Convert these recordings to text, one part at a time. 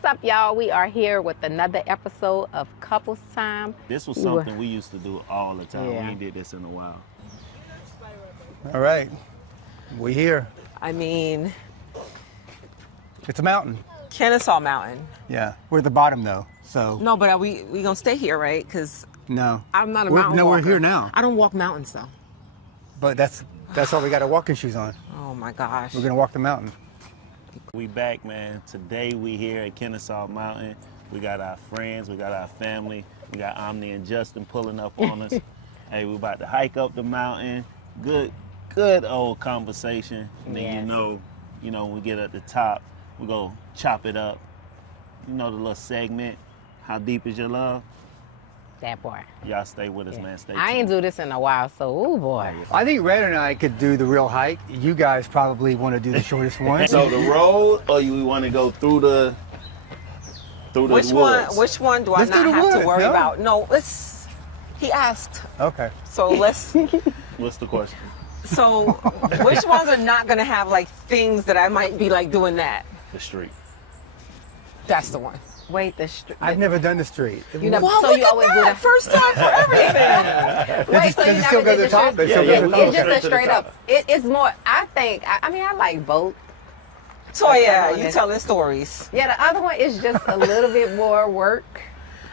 What's up, y'all? We are here with another episode of Couples Time. This was something we used to do all the time. Yeah. We ain't did this in a while. All right, we here. I mean, It's a mountain. Kennesaw Mountain. Yeah, we're at the bottom though, so No, but are we gonna stay here, right? Because no. I'm not a mountain No, walker. we're here now. I don't walk mountains though. But that's all we got our walking shoes on. Oh my gosh. We're gonna walk the mountain. We back, man. Today we here at Kennesaw Mountain. We got our friends, we got our family, we got Omni and Justin pulling up on us. Hey, we about to hike up the mountain. Good old conversation. And then Yes. you know, when we get at the top, we go chop it up. You know the little segment, How Deep Is Your Love? That boy. Y'all stay with us, man. Stay I ain't tuned. do this in a while, so oh boy. I think Red and I could do the real hike. You guys probably want to do the shortest one. So the road, or you want to go through the Which woods? one do I Let's do not the have woods, to worry no? about? No, he asked. Okay. So let's What's the question? so which ones are not gonna have like things that I might be like doing that? The street. That's the one. Wait, the street. I've never done the street. You never. Well, so look you at always do that. that. First time for everything. Wait, so Does you it never still go to did the top? street? It still Yeah, goes to the yeah, It's top. just a to the straight top. up. It's more. I think. I mean, I like both. So yeah, Okay, you let's- telling stories. Yeah, the other one is just a little bit more work.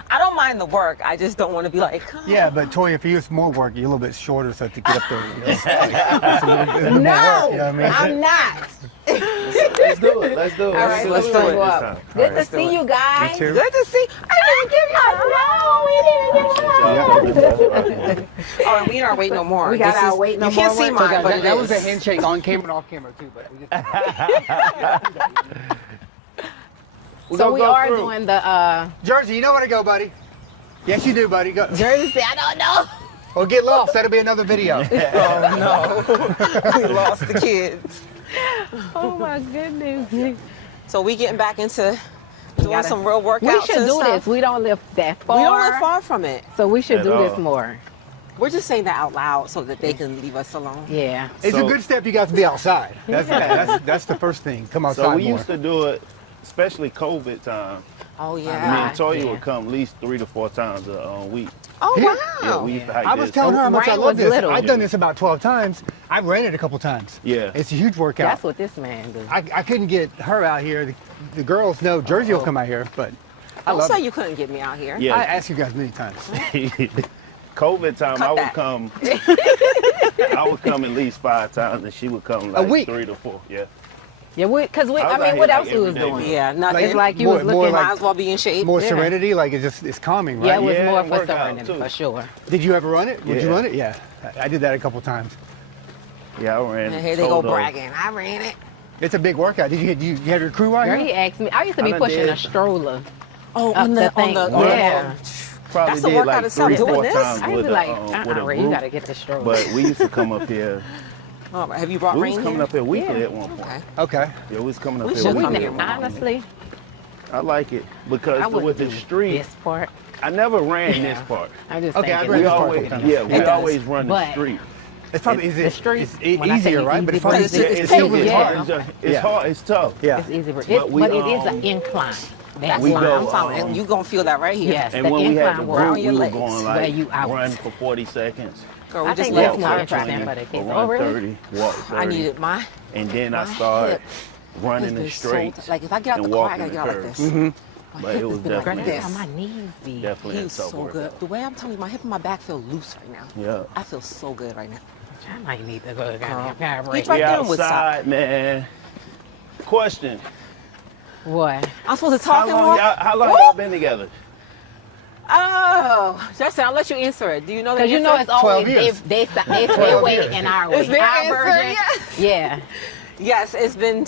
I don't mind the work. I just don't want to be like, oh. Yeah, but Toya, for you it's more work. You're a little bit shorter, so to get up there, you know, it's a little bit more No, work, you know what I mean? I'm not. Let's do it. Let's do it. All right, let's so do we it go this up. time. Good Let's to see you guys. Me too. Good to see. I didn't give you. Oh, and we ain't our weight no more. We got This our is- weight no You can't more see work. mine, but that was a it is. handshake on camera and off camera too. But we just, So we are doing the Jersey, you know where to go, buddy. Yes, you do, buddy. Go. Jersey. I don't know. Or get lost. That'll be another video. Oh no, we lost the kids. Oh my goodness. So we getting back into doing gotta- some real workouts. We should and do stuff. this. We don't live that far. We don't live far from it. So we should At do this all. more. We're just saying that out loud so that they can leave us alone. Yeah. It's So- a good step. You got to be outside. That's the first thing. Come outside So we more. used to do it, especially COVID time. Oh Me yeah. and Toya yeah. would come at least 3 to 4 times a week. Oh Here? wow. Yeah, we used to hike I was this. telling her how much I Rain love was this. little. I've done this about 12 times. I've ran it a couple times. Yeah. It's a huge workout. That's what this man do. I couldn't get her out here. The girls know Jersey will come out here, but I Don't love say it. you couldn't get me out here. Yeah. I asked you guys many times. COVID time, Cut I would that. come. I would come at least 5 times, and she would come like week? 3 to 4. Yeah. Yeah, because we. I was I out mean, here what like else we was every day, doing? man. Yeah, nothing. It's like you More- was more looking. like- Might as well be in shape. More Yeah. serenity, like it's calming, right? Yeah, it was Yeah, more and for workout, serenity too. for sure. Did you ever run it? Would you Yeah. run it? Yeah. I did that a couple times. Yeah, I ran. And here they go total- bragging. I ran it. It's a big workout. Did you had your crew out Girl, here? he asked me. I used to be I done pushing did. a stroller. Oh, Up on the the thing. on the Yeah. Probably That's a did workout like itself, 3 or doing 4 this. times I with used to a, be like, with a Ray, you group. gotta get the stroller. But we used to come up here. Oh, have you brought We rain was coming here? up here weekly Yeah. at one point. Okay. Okay. Yeah, we was coming up We here should we come weekly. here did, more. honestly, I like it because I with the wouldn't do street, this part. I never ran this part. I just Okay, think I it's ran We this part always, a couple times. yeah, we does. always run the But- street. It's probably the street, it's when I say easier, it's right? But easy, it's probably because it's it's easy, still really yeah. hard. It's Yeah. hard. It's tough. Yeah. It's easy, but, But we, it is an um, incline. That's That's We why go, I'm following. You gonna feel that right here. Yes, And the when we had the incline group, work. on your we were legs, going where like you out. run for 40 seconds. Girl, we I just think left that's more my interesting, training. but it or is. run Oh, really? 30, walk 30. I needed my And then I my started hip running has the been so- straight. like if I get out and the car, I walking gotta the get out like curves. this. My But hip it was has been like Girl, definitely, that's this. how my knees be. definitely a He's tough so workout. good. The way I'm telling you, my hip and my back feel loose right now. Yeah. I feel so good right now. I might need to go to Girl. chiropractor. It's right We there in Woodstock. outside, man. Question. What? I'm supposed to talk and walk? How long y'all been together? Oh, Justin, I'll let you answer it. Do you know the Because you know answer? it's always 12 years. they 12 way years. and our way. It's their Our answer, version. yes. Yeah. Yes, it's been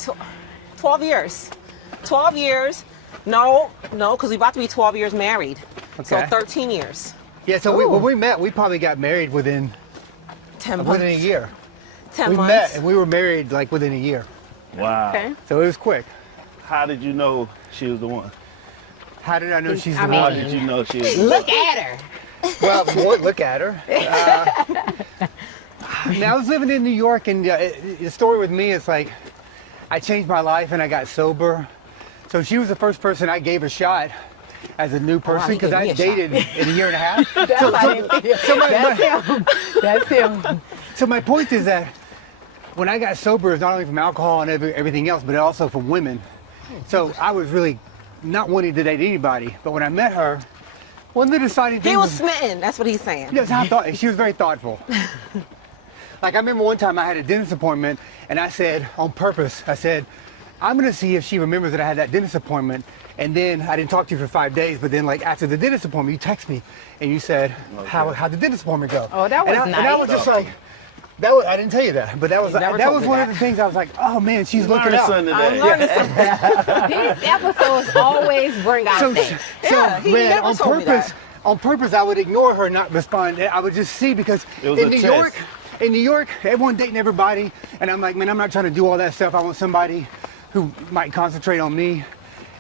12 years. 12 years. No, because we're about to be 12 years married. So Okay. 13 years. Yeah. So when we met, we probably got married within 10 months. a year. 10 We months. met and we were married like within a year. Wow. Okay. So it was quick. How did you know she was the one? How did I know she's the I mean- How one? did you know she was the Look at her. Well, boy, look at her. Now, I was living in New York, and the story with me is like, I changed my life and I got sober. So she was the first person I gave a shot as a new person he because gave I me a dated in a year and a half. That's him. So my point is that when I got sober, it's not only from alcohol and everything else, but also from women. So I was really not wanting to date anybody. But when I met her, one of the deciding things He was smitten. That's what he's saying. that's how I thought. She was very thoughtful. Like I remember one time I had a dentist appointment, and I said on purpose, I said, I'm gonna see if she remembers that I had that dentist appointment. And then I didn't talk to you for 5 days, but then like after the dentist appointment, you text me and you said, how'd the dentist appointment go? Oh, that was and nice. And I was just like, I didn't tell you that, but that was one of the things I was like, oh man, she's looking out. I'm learning something. These episodes always bring out things. Yeah, he man, never told me that. on purpose, I would ignore her, not respond. I would just see because It was in a New test. York, everyone dating everybody, and I'm like, man, I'm not trying to do all that stuff. I want somebody who might concentrate on me,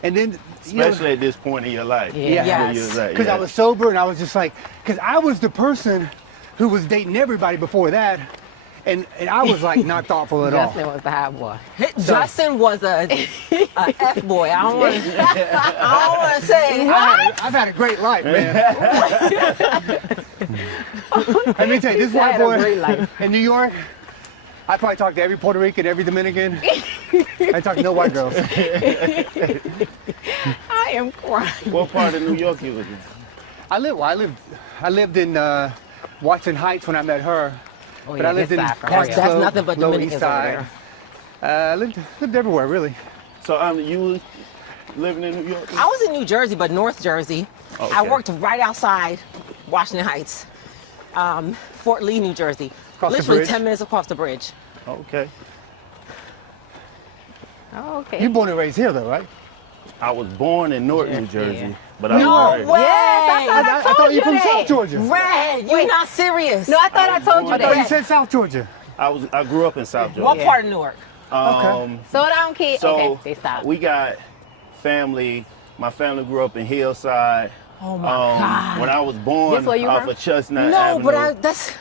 and then Especially at this point in your life. Yeah. Yes. because I was sober and I was just like, because I was the person who was dating everybody before that, and I was like not thoughtful at all. Justin was the hot boy. Justin was a F boy. I don't want to say. I've had a great life, man. Let me tell you, this I white had a great boy life. in New York, I probably talked to every Puerto Rican, every Dominican. I talked to no white girls. I am crying. What part of New York you was in? I lived in Watson Heights when I met her. Oh, But I lived in that's Park That's Slope, nothing but Lower Dominicans East over Side. there. Lived everywhere, really. So you was living in New York? I was in New Jersey, but North Jersey. Okay. I worked right outside Washington Heights, Fort Lee, New Jersey. Across the Literally bridge? 10 minutes across the bridge. Okay. Oh, okay. You born and raised here, though, right? I was born in North New Jersey, yeah. but I No was way! Yes, I thought you from that. South Georgia. Red, you're not serious. No, I thought I told you I thought you that. said South Georgia. I grew up in South Georgia. What part of Newark? Slow down, kid. So Okay, they stopped. we got family. My family grew up in Hillside. Oh my God. When I was born This where you off from? of Chestnut No, Avenue. but that's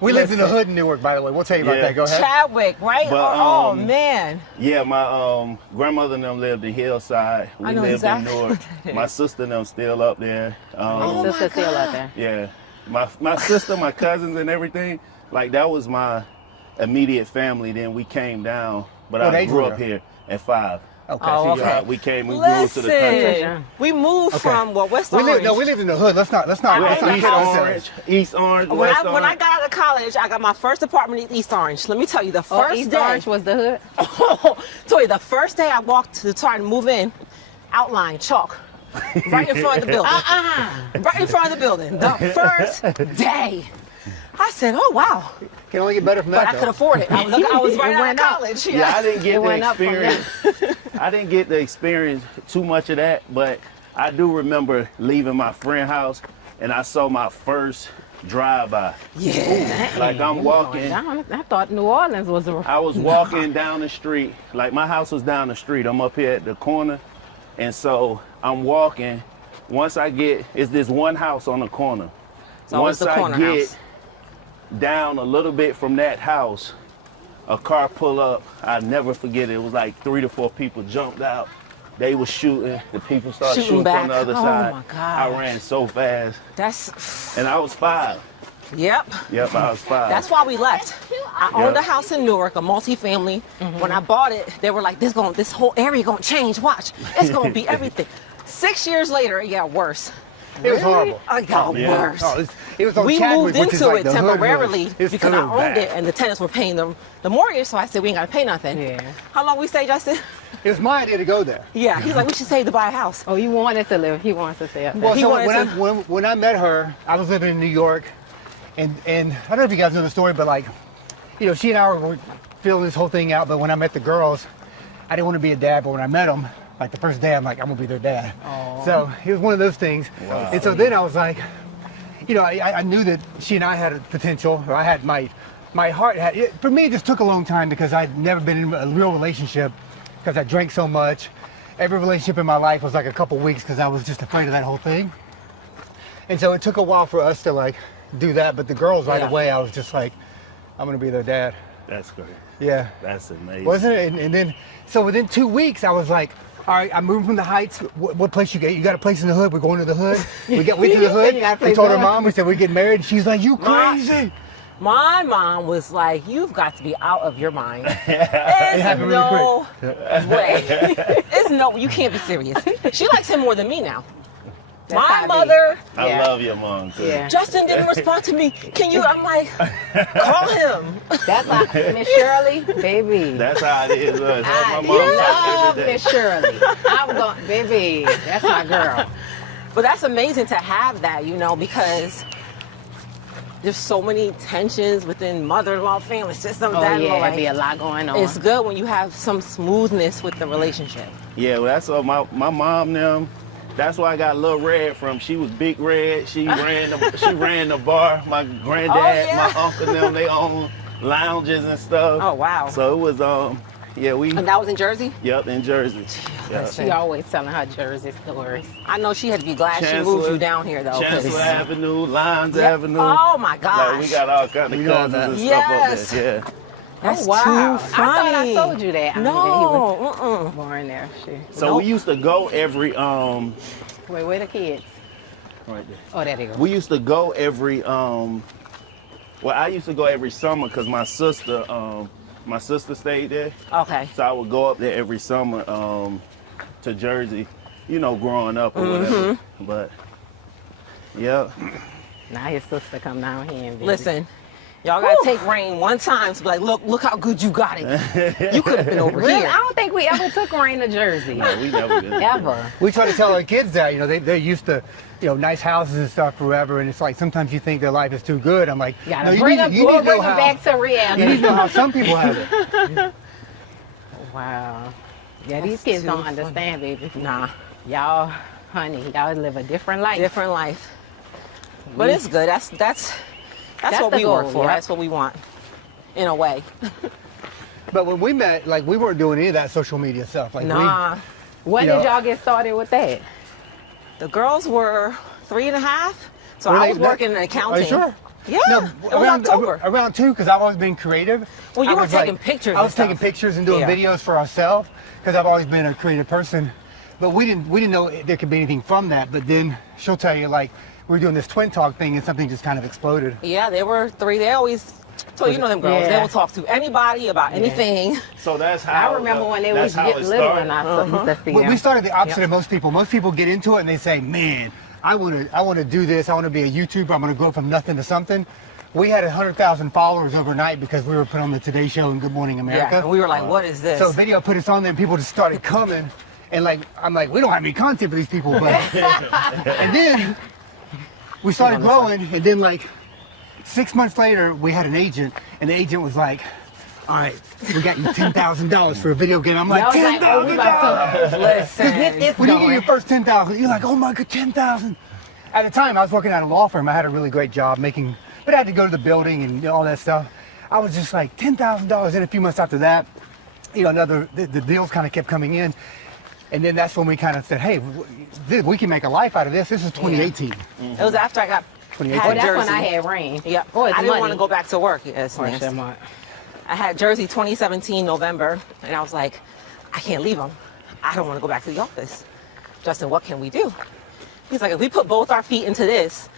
We lived in the hood in Newark, by the way. We'll tell you about Yeah. that. Go ahead. Chadwick, right? But, Oh man. Yeah, my grandmother and them lived in Hillside. We I know lived exactly in Newark. what that is. My sister and them still up there. Oh Sister my still out God. there. Yeah, my sister, my cousins, and everything. Like that was my immediate family. Then we came down, but What I age grew were up you? here at 5. Okay. Oh, so okay. We came. We grew to Listen, the country. we moved from West we Orange. lived in the hood. Let's not We're hit East on Orange, East Orange, When West I Orange. got out of college, I got my first apartment in East Orange. Let me tell you, the Oh, first East day. Orange was the hood. Toy, the first day I walked to try to move in, outline, chalk, right in front of the building. Right in front of the building. The first day. I said, oh, wow. Can only get better from that. But I though. could afford it. I was right It out of went up. college. Yeah, I didn't get It the went up from experience. I didn't get the experience too much of that, but I do remember leaving my friend's house and I saw my first drive-by. Yeah. Like I'm walking. I thought New Orleans was a. I was walking down the street. Like my house was down the street. I'm up here at the corner, and so I'm walking. Once I get, it's this one house on the corner. It's always Once the corner I get house. down a little bit from that house, a car pull up. I never forget it. It was like 3 to 4 people jumped out. They were shooting. The people started Shooting shooting back. from the other Oh, side. my I gosh. ran so fast, That's, and I was 5. yep. Yep, I was 5. That's why we left. I owned Yeah. a house in Newark, a multi-family. When I bought it, they were like, this whole area gonna change. Watch, it's gonna be everything. 6 years later, it got worse. It was horrible. It got Yeah. worse. Oh, it was on We Chadwick, moved which is into like it the hood temporarily village. It's because I really owned bad. it and the tenants were paying them the mortgage, so I said we ain't gotta pay nothing. Yeah. How long we stay, Justin? It was my idea to go there. Yeah, he's like, we should save to buy a house. Oh, you wanted to live. He wants to stay up there. Well, He so wanted when I met her, I was living in New York, and I don't know if you guys know the story, but like, you know, she and I were filling this whole thing out. But when I met the girls, I didn't want to be a dad, but when I met them, like the first day, I'm like, I'm gonna be their dad. So it was one of those things. Wow. And so then I was like, you know, I knew that she and I had a potential. Or I had my heart had. For me, it just took a long time because I'd never been in a real relationship because I drank so much. Every relationship in my life was like a couple weeks because I was just afraid of that whole thing. And so it took a while for us to like do that. But the girls right Yeah. away, I was just like, I'm gonna be their dad. That's great. Yeah. That's amazing. Wasn't it? And then, so within 2 weeks, I was like, all right, I'm moving from the Heights. What place you got? You got a place in the hood? We're going to the hood. Went to the You hood. got a We place told her in the mom. We said we're getting married. She's like, you Ma- crazy. My mom was like, "You've got to be out of your mind. There's happened really no way. It's no. You can't be serious." She likes him more than me now. That's how My it mother, I Yeah. love your mom too. Yeah. Justin didn't respond to me. Can you? I'm like, call him. That's how Miss Shirley, baby. That's how it is. That's how I my mom love talks every day. Miss Shirley. I'm going, baby. That's my girl. But that's amazing to have that, you know, because there's so many tensions within mother-in-law, family system. Oh that yeah, like, it'd be a lot going on. it's good when you have some smoothness with the relationship. Yeah, well, that's what my mom them. That's why I got Lil Red from. She was Big Red. She ran the bar. My granddad, Oh, yeah. my uncle them, they own lounges and stuff. Oh, wow. So it was yeah, we And that was in Jersey? yep in Jersey. Yep. She always telling her Jersey stories. I know she had to be glad she moved you down here, though. 'cause- Chancellor Avenue, Lines Yeah. Avenue. Oh, my gosh. Like we got all kind of We know cousins that. and Yes. stuff up there. Yeah. That's Oh, wow. too I thought I funny. told you that. No. He was born there. So Nope. we used to go every Wait, where the kids? right there. Oh, there they go. We used to go every well, I used to go every summer because my sister stayed there. Okay. So I would go up there every summer to Jersey, you know, growing up or whatever. But yeah. Now his sister come down here and visit. Listen, y'all got to take Rain one time to be like, look how good you got it. You could have been over Really? here. I don't think we ever took Rain to Jersey. No, we never did. Ever. We try to tell our kids that, you know, they're used to, you know, nice houses and stuff forever, and it's like sometimes you think their life is too good. I'm like, You gotta no, you bring need, them, you need to know bring how, them back to you reality. need to know how some people have it. Wow. Yeah, these That's kids too don't funny. understand, baby. Nah, Y'all, honey, y'all live a different life. different life. But it's good. That's what the we work goal, for. yeah. That's what we want, in a way. But when we met, like, we weren't doing any of that social media stuff. Like, Nah, When You did know- y'all get started with that? the girls were 3.5, so Were I they- was working in accounting. Are you sure? Yeah, No, it was October. around 2, because I've always been creative. Well, you I were was taking pictures I was and taking stuff. pictures and doing Yeah. videos for ourselves, because I've always been a creative person. But we didn't know there could be anything from that. But then she'll tell you, like, we're doing this twin talk thing, and something just kind of exploded. Yeah, they were 3. They always, so you know them girls. They Yeah. will talk to anybody about anything. So that's how I remember when they that's was how getting it little started. and I used to see We them. started the opposite of most people. Most people get into it and they say, man, I want to do this. I want to be a YouTuber. I'm going to grow from nothing to something. We had 100,000 followers overnight because we were put on the Today Show and Good Morning America. Yeah, and we were like, what is this? So video put us on there and people just started coming. And like, I'm like, we don't have any content for these people. But and then we started growing. And then like 6 months later, we had an agent. And the agent was like, all right, we got you $10,000 for a video game. I'm like, Y'all was like, oh, we about $10,000. to Listen. get this When you get your going. first 10,000, you're like, oh my God, 10,000. At the time, I was working at a law firm. I had a really great job making, but I had to go to the building and all that stuff. I was just like $10,000 in a few months after that. You know, the deals kind of kept coming in. And then that's when we kind of said, hey, we can make a life out of this. This is 2018. It was after I got 2018. Oh, had that's when Jersey. I had Rain. Yeah. Oh, it's I didn't money. want to go back to work. Yes, Or nasty. Shamar. I had Jersey 2017 November, and I was like, I can't leave them. I don't want to go back to the office. Justin, what can we do? He's like, if we put both our feet into this,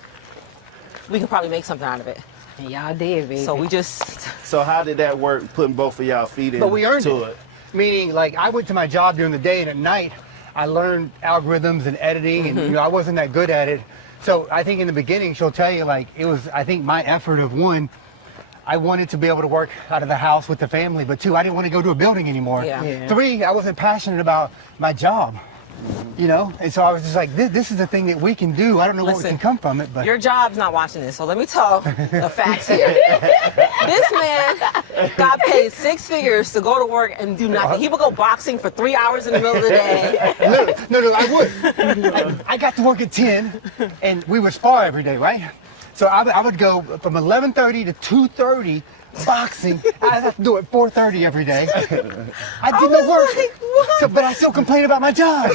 we can probably make something out of it. And y'all did, baby. So we just, So how did that work? Putting both of y'all feet But we earned into it. Meaning, like, I went to my job during the day, and at night, I learned algorithms and editing, and you know, I wasn't that good at it. So I think in the beginning, she'll tell you, like, it was, I think, my effort of one, I wanted to be able to work out of the house with the family, but 2, I didn't want to go to a building anymore. Yeah. Yeah. 3, I wasn't passionate about my job, you know? And so I was just like, this is the thing that we can do. I don't know what Listen, can come from it, but your job's not watching this, so let me tell the facts here. This man got paid 6 figures to go to work and do nothing. He would go boxing for 3 hours in the middle of the day. no, I would. I got to work at 10, and we would spar every day, right? So I would go from 11:30 to 2:30 boxing. I'd have to do it 4:30 every day. I did no work, like, what? so, but I still complain about my job.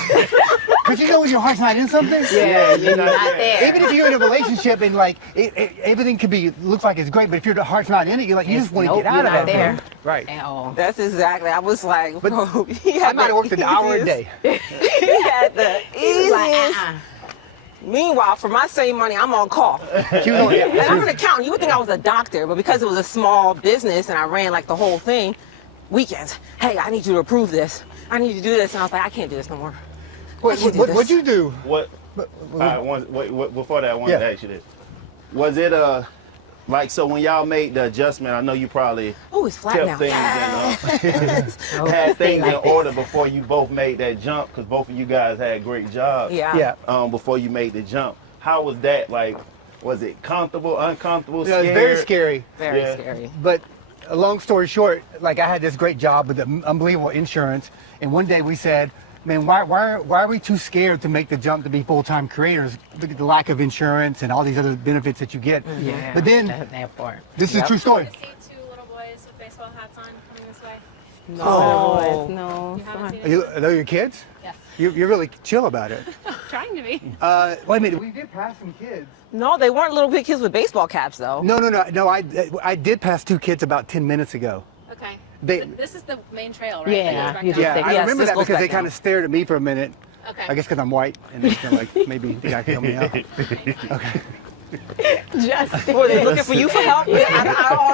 Because you know when your heart's not in something. Yeah, you're not there. Even if you're in a relationship and like everything could be looks like it's great, but if your heart's not in it, you're like you just want to Nope, get out you're of not that there. thing. Right. At all. That's exactly. I was like, But bro, I might have worked an hour a day. He had the easiest. Like, Meanwhile, for my same money, I'm on call. She was only, And I'm an accountant. You would think I was a doctor, but because it was a small business and I ran like the whole thing, weekends, hey, I need you to approve this. I need you to do this. And I was like, I can't do this no more. what'd you do? What? Before that, I wanted to ask you this. Was it like so when y'all made the adjustment? I know you probably Oh, it's flat kept now. things had things in order before you both made that jump because both of you guys had great jobs. Yeah. Before you made the jump, how was that? Like, was it comfortable, uncomfortable, It was scared? very scary. Very Yeah. scary. But a long story short, like I had this great job with unbelievable insurance, and one day we said, man, why are we too scared to make the jump to be full-time creators? Look at the lack of insurance and all these other benefits that you get. Yeah. But then, that part. this is a true story. To see two little boys with baseball hats on coming this way. No, no. You haven't seen Are, it? are those your kids? Yes. You're really chill about it. Trying to be. Wait a minute, we did pass some kids. No, they weren't little big kids with baseball caps, though. No, I did pass 2 kids about 10 minutes ago. Okay. They- But this is the main trail, right? Yeah, That goes back you down? just Yeah, I Yes, remember this that goes because back they kind down. of stared at me for a minute. Okay. I guess because I'm white, and they're kind of like, maybe the guy killed me out. Okay. Just Were they looking for you for help? I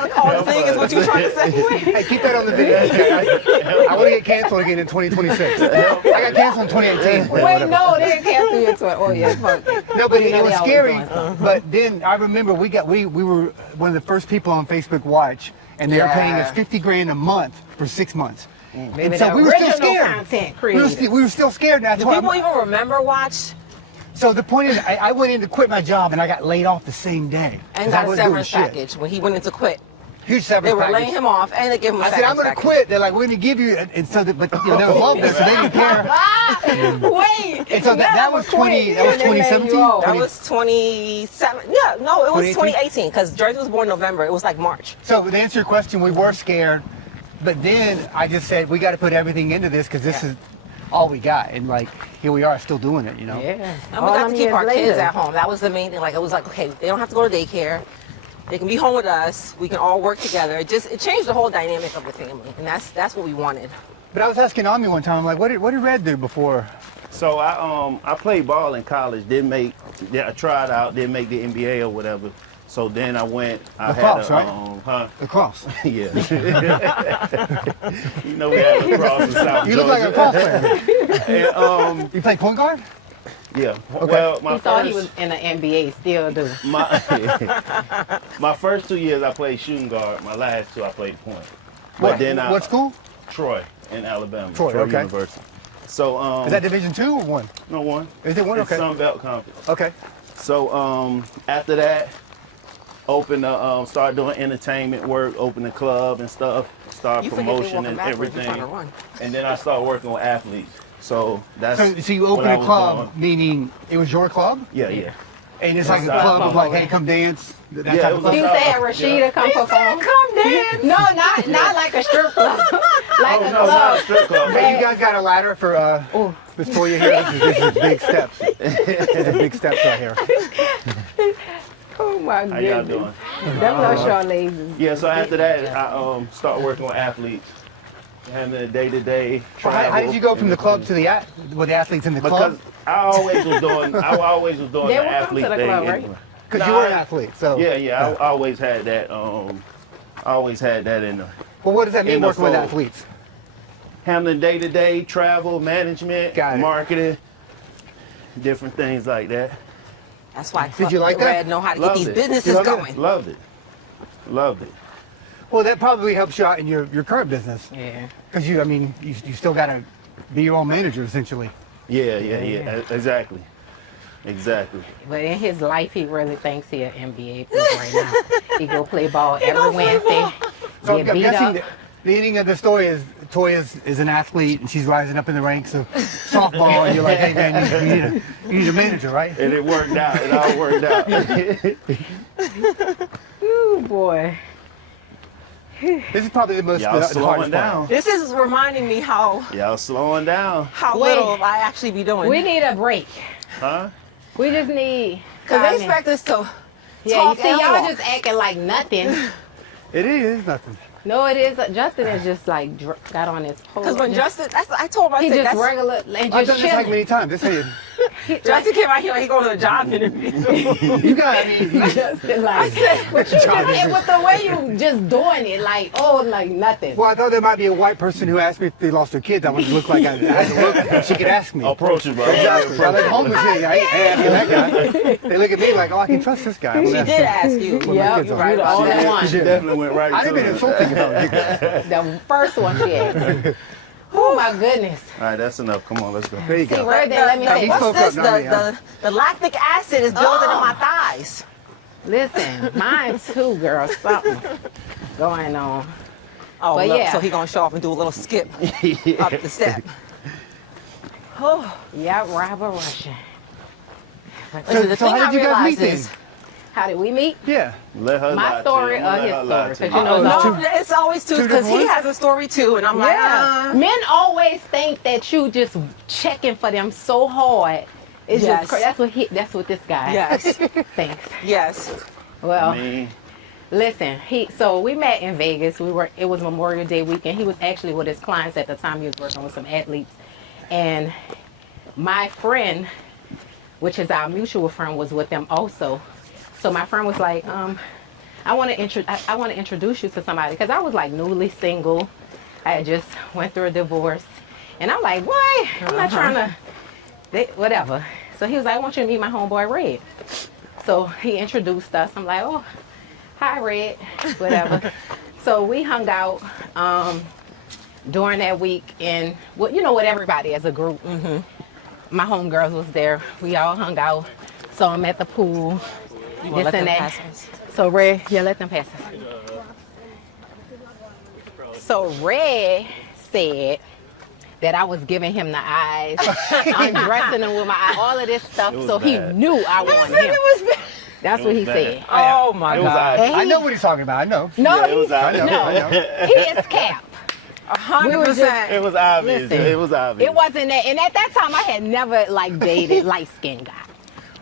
don't all the thing is what you trying to say. Hey, keep that on the video. I want to get canceled again in 2026. I got canceled in 2018. Wait, no, they didn't cancel you to it. Oh yeah, fuck. No, but You know it was they always scary. doing stuff. But then I remember we were one of the first people on Facebook Watch, and they were paying us 50 grand a month for 6 months. Maybe And so the we were still original scared. content We were, creators. we were still scared. And that's Do why people even remember Watch? so the point is, I went in to quit my job, and I got laid off the same day. And 'Cause I got a wasn't doing severance shit. package when he went in to quit. Huge severance They were package. laying him off and they gave him a I said, I'm severance going to package. quit. They're like, we're going to give you, and so, but you know, there was love there, so they didn't care. Wait. And so that was 2017. That was 27. Yeah, no, it was 2018? 2018 because Jersey was born November. It was like March. So to answer your question, we were scared, but then I just said we got to put everything into this because this is all we got, and like here we are still doing it, you know. Yeah. And we got to keep our kids at home. That was the main thing. Like it was like, okay, they don't have to go to daycare. They can be home with us. We can all work together. It changed the whole dynamic of the family, and that's what we wanted. But I was asking Ami one time, I'm like, what did Red do before? So I played ball in college. I tried out. Didn't make the NBA or whatever. So then I went. Lacrosse, right? Lacrosse. Yeah. You know we had lacrosse in South You look like a Georgia. lacrosse player. And, You play point guard? yeah. Well, He thought he was in the NBA, still do. my first 2 years I played shooting guard. My last 2 I played point. But then what school? Troy in Alabama. Troy, okay. University. So Is that Division 2 or 1? no one? Is it 1? It's Okay. Sun Belt Conference. Okay. So after that, started doing entertainment work, opened a club and stuff, started You forget they promotion walking and backwards. You're trying everything. to run. And then I started working with athletes. So that's So you what opened I a was club, doing. meaning it was your club? Yeah. And it's like a Inside. club of like, hey, come dance. That Yeah, type it of was club. You said Rashida come perform? Come dance. No, not like a strip club. Like Oh a no, not a club. strip club. Hey, you guys got a ladder for Miss Toya here? This is big steps. These are big steps right here. Oh my How y'all goodness. doing? Them little short legs. Yeah, so after that, I started working with athletes, handling day-to-day How travel. did you go from the club to the athletes in the Because club? I always was doing They the will come athlete to the thing. club, right? anyway. Because you were an athlete, so. Yeah, I always had that. Always had that in the Well, what does that mean, in the working with fold. athletes? handling day-to-day travel, management, Got it. marketing, different things like that. That's why Did you like that? Red know how to get Loved these it. businesses Loved it? going. Loved it. Loved it. Well, that probably helps you out in your current business. Yeah. Because you still got to be your own manager, essentially. Yeah. Exactly. But in his life, he really thinks he an NBA player right now. He go play ball every Wednesday. So Get I'm beat guessing up. the ending of the story is Toya is an athlete and she's rising up in the ranks of softball, and you're like, hey man, you need a manager, right? And it worked out. It all worked out. Ooh, boy. This is probably the most Y'all the slowing hardest down. part. This is reminding me Y'all slowing down. how Wait. little I actually be doing. We need a break. Huh? We just need. Because I they mean, expect us to Yeah, you talk see, and y'all walk. just acting like nothing. It is nothing. No, it is. Justin is just like got on his pole. Because when Justin, I told him, I he said, just that's, regular and I've just done this like chilling. many times. This ain't. Justin came out here like he going to a job interview. You got. I mean, Justin, like, but you just, and with the way you just doing it, like, oh, like nothing. well, I thought there might be a white person who asked me if they lost their kids. I wanted to look like I had to look, and she could ask me. Approachable. Exactly. I like homeless. Yeah, I ain't asking that guy. They look at me like, oh, I can trust this guy. I'm She gonna did ask him. ask you. What my Yep, kids you're are. right. The only one. She definitely went right I to didn't mean it. insulting about it. The first one she asked. Oh my goodness. All right, that's enough. Come on, let's go. There you See, go. right there, let me say. He What's spoke this? up, not me, huh? The lactic acid is building in my thighs. Listen, mine too, girl. Something going on. Oh, But look, yeah. so he gonna show off and do a little skip up the step. Oh, Yeah, robber Russian. listen, the So thing how I did you guys realized meet is, How did we meet? Yeah. Let her lie My to story you. or Let his her lie story? to you. 'Cause you know Uh-oh, it's it's all- it's always two two because he different has a story too, and I'm like, Yeah. Men always think that you just checking for them so hard. It's Yes. just that's what this guy yes, thinks. yes. Well, I mean, listen, so we met in Vegas. It was Memorial Day weekend. He was actually with his clients at the time. He was working with some athletes. And my friend, which is our mutual friend, was with them also. So my friend was like, I want to introduce you to somebody, because I was like newly single. I had just went through a divorce, and I'm like, what? I'm not trying to, whatever. So he was like, I want you to meet my homeboy Red. So he introduced us. I'm like, oh, hi Red, whatever. So we hung out during that week, and with everybody as a group. My homegirls was there. We all hung out. Saw him at the pool. You wanna let This them and that. pass us? So Red, let them pass us. So Red said that I was giving him the eyes, undressing him with my eyes, all of this stuff. It was So he bad. knew I wanted him. That's It what was he bad. said. Oh my it was God. obvious. I know what he's talking about. I know. No, Yeah, it was he, obvious. no, I know. he is cap. 100%. It was obvious. Listen, It was obvious. It wasn't that, and at that time I had never like dated light skinned guy.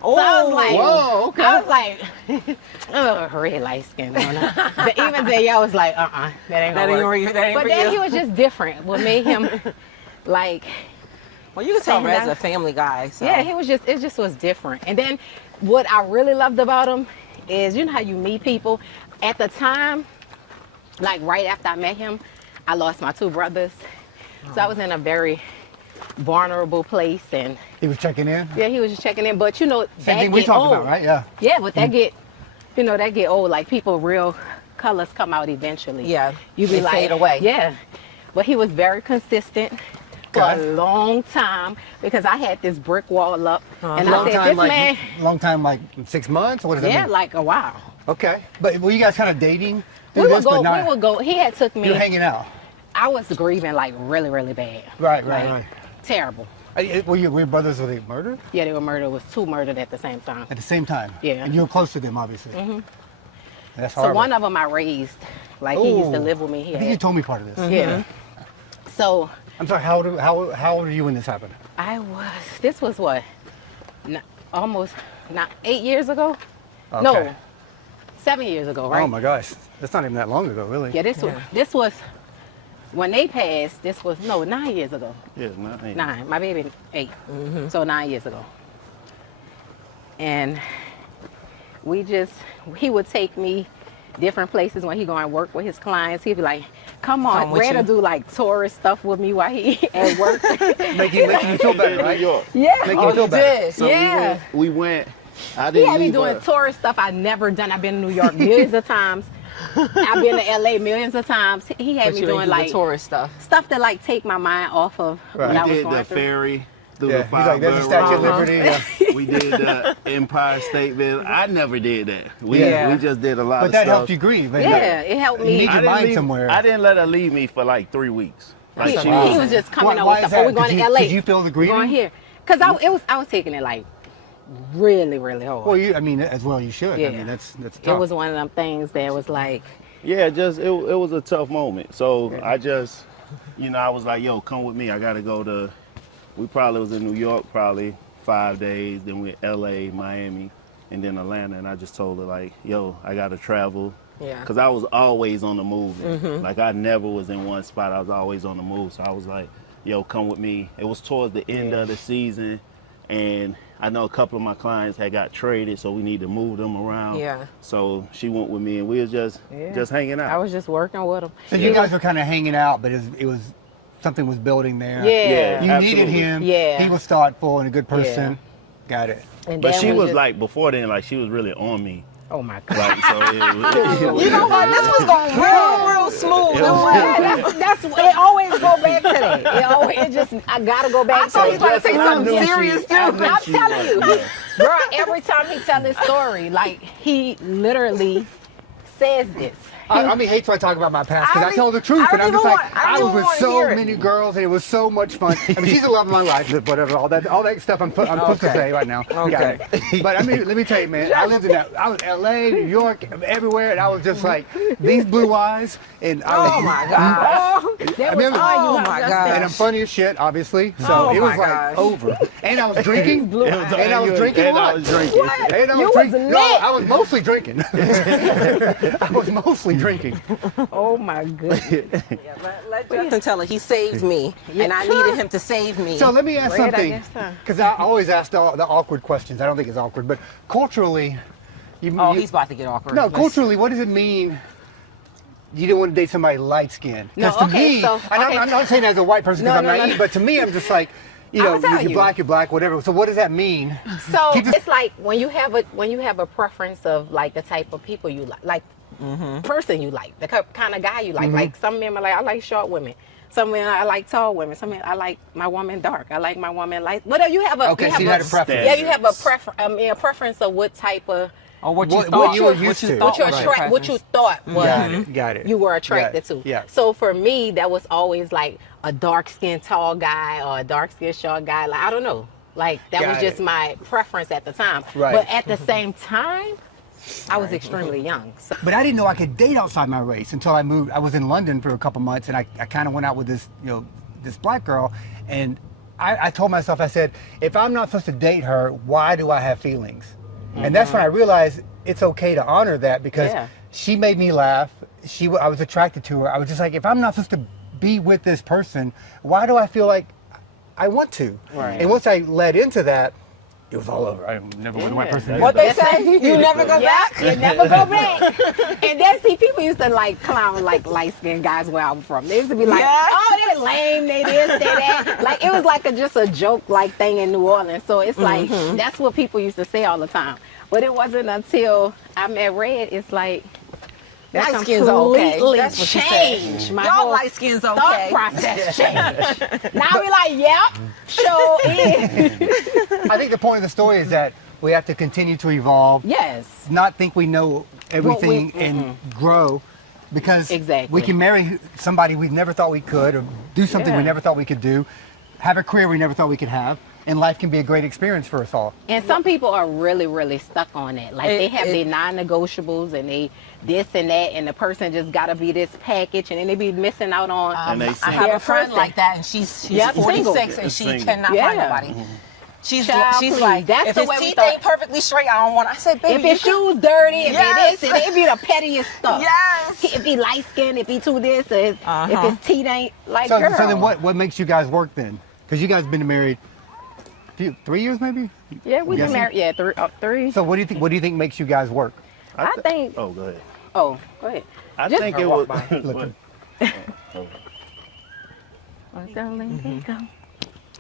Oh, So I was like, whoa, okay. I was like, oh, red light skin. Even Danielle was like, that ain't that gonna ain't work. for you. That ain't But for then you. he was just different. What made him like, Well, you can tell saying Red's that. a family guy. So. yeah, it just was different. And then what I really loved about him is, you know how you meet people? At the time, like right after I met him, I lost my two brothers. So I was in a very vulnerable place, and He was checking in. yeah, he was just checking in. But Same thing we get talked old. about, right? Yeah. Yeah, but that get old. Like people, real colors come out eventually. Yeah, you be they like, fade away. Yeah, but he was very consistent for Okay. a long time, because I had this brick wall up, and Long I said, time, this like man, long time, like 6 months. Or what does that yeah, mean? like a while. Okay. But were you guys kind of dating? We through would this, go. but not- We would go. He had took me. You're hanging out. I was grieving like really, really bad. Right, Like, right, Terrible. right. Were your brothers, were they murdered Yeah, they were murdered. It was two murdered at the same time. at the same time? Yeah. And you were close to them, obviously. Mm-hmm. That's So horrible. one of them I raised. Like he used to Ooh. live with me. I He think you had, told me part of this. yeah. So I'm sorry. How old are you when this happened? this was what? Almost 8 years ago? Okay. No, 7 years ago, right? Oh my gosh, that's not even that long ago, really. Yeah, this was when they passed. This was 9 years ago. Yeah, not me. 9. My baby 8. So 9 years ago. And he would take me different places when he going to work with his clients. He'd be like, come on, Come with Red will you. do like tourist stuff with me while he at work. Making you feel better, New right? York. Yeah. Make Oh, you feel you better. did. So Yeah. we went. I He didn't had me leave doing her. tourist stuff I'd never done. I've been to New York millions of times. I've been to LA millions of times. He had But me you doing ain't do like the tourist stuff. stuff that like take my mind off of Right. what I We was did going the through. ferry through Yeah. the He's like, there's a Firebird Statue of Road. Liberty. Yeah. We did the Empire State Building. I never did that. We Yeah. just did a lot But of that stuff. helped you grieve. man. Yeah, it helped You me. need I your didn't mind leave- somewhere. I didn't let her leave me for like 3 weeks. Like He, she he was. was just coming Why up with is stuff. Oh, that? we're going Could to you- LA. could you feel the We're going grieving? here. Because I was taking it like really, really hard. Well, I mean, as well you should. Yeah. I mean, that's tough. It was one of them things that was like, Yeah, just it was a tough moment. So I just, I was like, yo, come with me. I gotta go to. We probably was in New York probably 5 days. Then we L.A., Miami, and then Atlanta. And I just told her like, yo, I gotta travel. Yeah. Cause I was always on the move. Like I never was in one spot. I was always on the move. So I was like, yo, come with me. It was towards the end of the season, and I know a couple of my clients had got traded, so we need to move them around. Yeah. So she went with me, and we was just hanging out. I was just working with him. So you guys were kind of hanging out, but it was something was building there. Yeah. You absolutely. needed him. Yeah. He was thoughtful and a good person. Got it. And But then she we was just- like before then, like she was really on me. oh my God. Like so, You know what? This was going real smooth. Yeah, that's it. Always go back to that. I gotta go back I thought to you were trying to say something serious too. I'm telling you, bro. Every time he tell this story, like he literally says this. I mean, hate to talk about my past because I tell the truth, I and I'm don't just even like, want- I I don't was with even wanna so hear it. many girls, and it was so much fun. I mean, she's the love of my life, whatever, all that stuff I'm supposed to say right now. Okay. Got it. But I mean, let me tell you, man, I lived in that. I was L.A., New York, everywhere, and I was just like these blue eyes, and Oh my God. That I was remember- all you Oh my just God. said. And I'm funny as shit, obviously. So Oh it was my like gosh. over. And I was drinking. It was- And I was drinking a and I lot. was drinking. And I You was was drinking. lit. No, I was mostly drinking. I was mostly drinking. Oh my goodness. Let Justin tell her he saved me, and I needed him to save me. So let me ask Red, I something, guess so. because I always ask the awkward questions. I don't think it's awkward, but culturally, Oh, he's about to get awkward. no, Let's- culturally, what does it mean? You don't want to date somebody light skinned. No, Because to okay, me, so- and okay. I'm not saying as a white person because No, I'm no, naive, no. but to me, I'm just like, you know, I'ma tell you. you're black, whatever. So what does that mean? So Keep it- it's like when you have a preference of like the type of people you like person you like, the kind of guy you like. Like some men are like, I like short women. Some men I like tall women. Some men I like my woman dark. I like my woman light. Whatever you have a Okay, you so have you had a preference. Yeah, you have a preference of what type of Or what you What thought. you were used to. what you Right. attract, what you thought was Got it. you were attracted to. Yeah. So for me, that was always like a dark skinned tall guy or a dark skinned short guy. Like I don't know. Like that was Got just it. my preference at the time. Right. But at the same time, I was extremely young. So But I didn't know I could date outside my race until I moved. I was in London for a couple months, and I kind of went out with this, this black girl, and I told myself, I said, if I'm not supposed to date her, why do I have feelings? And that's when I realized it's okay to honor that because Yeah. she made me laugh. I was attracted to her. I was just like, if I'm not supposed to be with this person, why do I feel like I want to? Right. And once I led into that, it was all over. I never went to my person. What they say? You never go back? you never go back. And then see, people used to like clown like light skinned guys where I'm from. They used to be like, Yeah. oh, they're lame, they this, they that. Like it was like just a joke like thing in New Orleans. So it's like that's what people used to say all the time. But it wasn't until I met Red, it's like that Light skins are okay. completely That's what she said. changed. My Y'all whole light skins thought okay. process changed. Now we like, yep, sure is. I think the point of the story is that we have to continue to evolve. Yes. Not think we know everything and grow, because Exactly. we can marry somebody we never thought we could, or do something we Yeah. never thought we could do, have a career we never thought we could have, and life can be a great experience for us all. And some people are really, really stuck on it. Like they have It- their non-negotiables and they this and that, and the person just got to be this package, and then they be missing out on. And they I sing. have Yeah, a friend person. like that, and she's Yep, 46 single. and she Single. cannot Yeah. find nobody. She's Child, she's please. like, That's if the his way we teeth thought. ain't perfectly straight, I don't want. I said, baby, If his shoes dirty, if Yes. it this, and it be the pettiest stuff. Yes. If he light skinned, if he too this, or if his teeth ain't like So, girl. so then what makes you guys work then? Because you guys been married 3 years maybe? Yeah, we've been Guessing? married. Yeah, three. So what do you think makes you guys work? I think. Oh, go ahead. Oh, go ahead. I Just- think it Or was. walk by. Look. Oh, darling, there you go.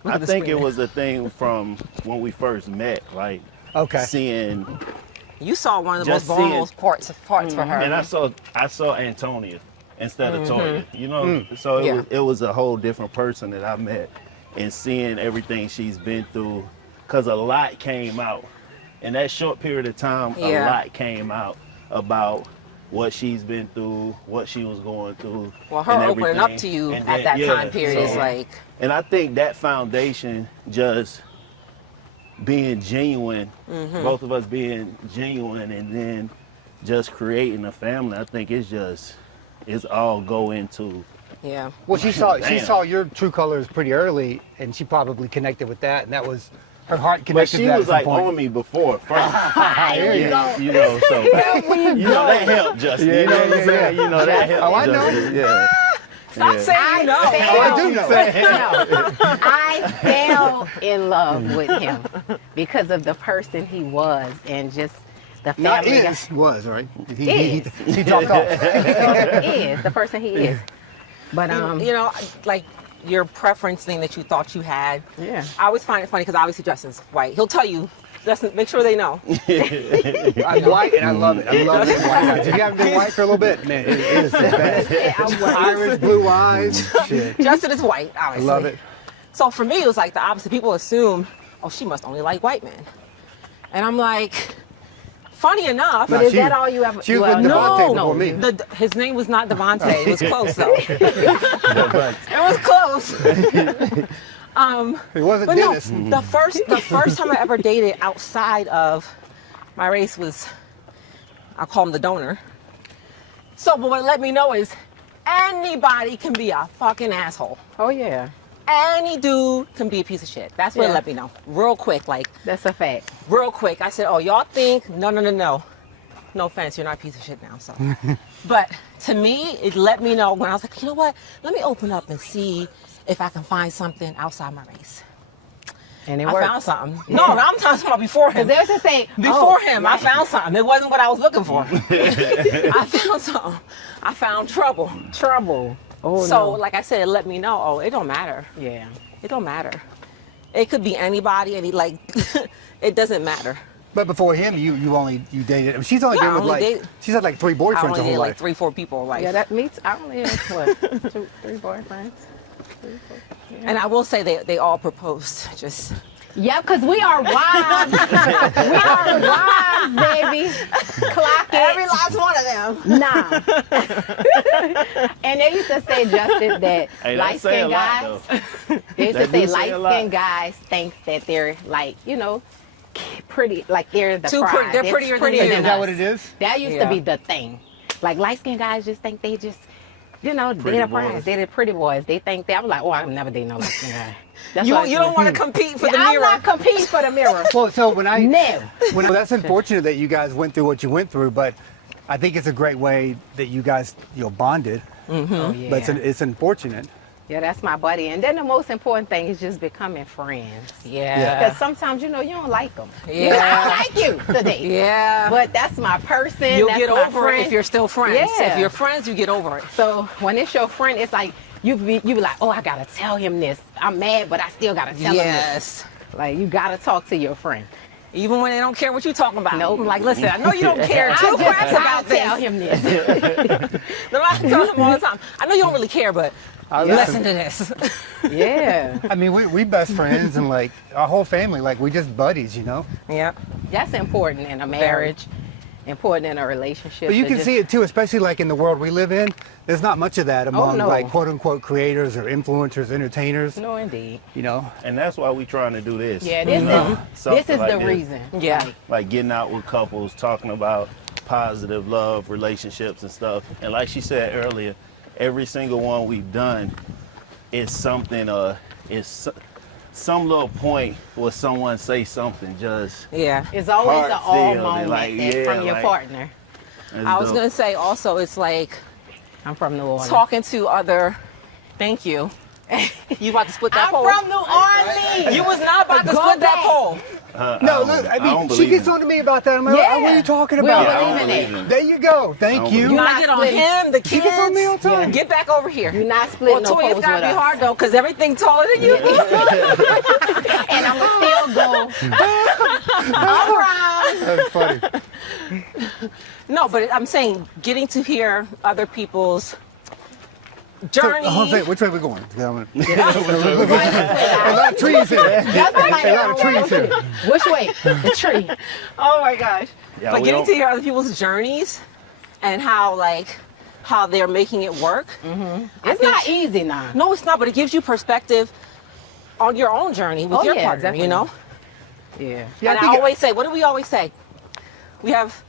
I think it was a thing from when we first met, like Okay. seeing, You saw one of the Just most vulnerable seeing- parts for her. and I saw Antonia instead of Toya, you know. So Yeah. it was a whole different person that I met, and seeing everything she's been through, cause a lot came out in that short period of time. Yeah. A lot came out about what she's been through, what she was going through. Well, her and opening up everything. to you And at then- that time period is so- like, And I think that foundation, just being genuine, both of us being genuine, and then just creating a family, I think it's all go into. Yeah. Well, she Damn. saw your true colors pretty early, and she probably connected with that, and that was her heart connected. But she to that was at some like point. on me before first. There you Yeah, go. you know, so you know that helped, Justin. Yeah, you know yeah, what I'm yeah, saying? yeah. You know that helped. Oh, I know. Justin. Yeah. Stop Yeah. saying you know. I do know. No, I fell in love with him because of the person he was and just the Not family. was, right? Is. He dropped off. Is the person he is. But You know, like your preference thing that you thought you had. yeah. I always find it funny because obviously Justin's white. He'll tell you, Justin, make sure they know. I'm white, and I love it. I love it. White. If you haven't been white for a little bit, man, it is the best. Irish, blue eyes. Shit. Justin is white, I obviously. love it. So for me, it was like the opposite. People assume, oh, she must only like white men. And I'm like, funny enough. No, But is she- that all you ever? she was well, with Devontae no, before me. His name was not Devontae. It was close though. It was close. It wasn't But no, Dennis. the first time I ever dated outside of my race was, I call him the donor. So, but what let me know is anybody can be a fucking asshole. Oh yeah, Any dude can be a piece of shit. That's what it Yeah. let me know. Real quick, like that's a fact. real quick. I said, oh, y'all think, no. No offense, you're not a piece of shit now, so. But to me, it let me know when I was like, you know what? Let me open up and see if I can find something outside my race. And it I worked. found something. No, I'm talking about before him. Because there's a say Before him, I found something. It wasn't what I was looking for. I found something. I found trouble. trouble. Oh So, no. like I said, it let me know, oh, it don't matter. Yeah. It don't matter. It could be anybody, it doesn't matter. But before him, you dated. I mean, she's only Yeah, been I with only like dated- she's had like 3 I boyfriends only her did whole like life. 3-4 people, like. Yeah, that meets. I only had what? 3 boyfriends. And I will say they all proposed. Just Yeah, because we are wives. We are wives, baby. Clock it. every last one of them. Nah. And they used to say, Justin, that Hey, that say a light-skinned lot, guys, though. they used That to say do say a lot. light-skinned guys think that they're like, pretty, like they're the Too prize. pretty- they're prettier than you. Is that us. what it is? That used Yeah. to be the thing. Like light-skinned guys just think they just, they're Pretty the prize. boys. They're the pretty boys. They think that. I was like, oh, I'm never dating no light-skinned guy. That's You what you don't want to compete for the I'm mirror. not competing for the mirror. Well, so No. that's unfortunate that you guys went through what you went through, but I think it's a great way that you guys bonded. Oh, yeah. But it's unfortunate. Yeah, that's my buddy. And then the most important thing is just becoming friends. Yeah. Because sometimes, you don't like them. Yeah. I like you today. Yeah. But that's my person. You'll that's get my over friend. it if you're still friends. Yeah. If you're friends, you get over it. So when it's your friend, it's like, you be like, oh, I got to tell him this. I'm mad, but I still got to tell him Yes. this. Like, you got to talk to your friend. Even when they don't care what you're talking about. Nope. I'm like, listen, I know you don't care two craps about this. tell him this. No, I tell him all the time. I know you don't really care, but listen to this. Yeah. I mean, we best friends, and like our whole family, like we just buddies, Yeah. That's important in a marriage. Important in a relationship. But you to can just- see it too, especially like in the world we live in. There's not much of that among no. like quote unquote creators or influencers, entertainers. No, indeed. And that's why we trying to do this. Yeah, this Something is like the this. reason. Yeah. Like getting out with couples, talking about positive love, relationships and stuff. And like she said earlier, every single one we've done is something, some little point where someone say something just. Yeah. It's always an all Heartfelt, moment like, that yeah, from your like- partner. I was going to say also, it's like I'm from New Orleans. talking to other, thank you. You about to split that I'm pole? from New Orleans. You was not about to Go split that back. pole. No, look, I mean, don't she believe gets in on to me about that. I'm like, Yeah. what are you talking We don't about? Yeah, I don't believe in believe in it. There you go. Thank don't you. You believe not get on splitting. him, the kids. She gets on me all the time. Get back over here. You're not splitting Well, no Toy, poles it's gotta with be us. hard though, because everything taller than you. And I'm going to still go around. That's funny. No, but I'm saying getting to hear other people's journey. Which way we going? A lot of trees here. That's like, A lot of trees here. which way? The tree. Oh my gosh. Yeah, But we getting don't- to hear other people's journeys and how they're making it work. It's not easy now. No, it's not, but it gives you perspective on your own journey with Oh, your yeah, partner, definitely. you know? Yeah. Yeah, And I I think always say, what do we always say? We have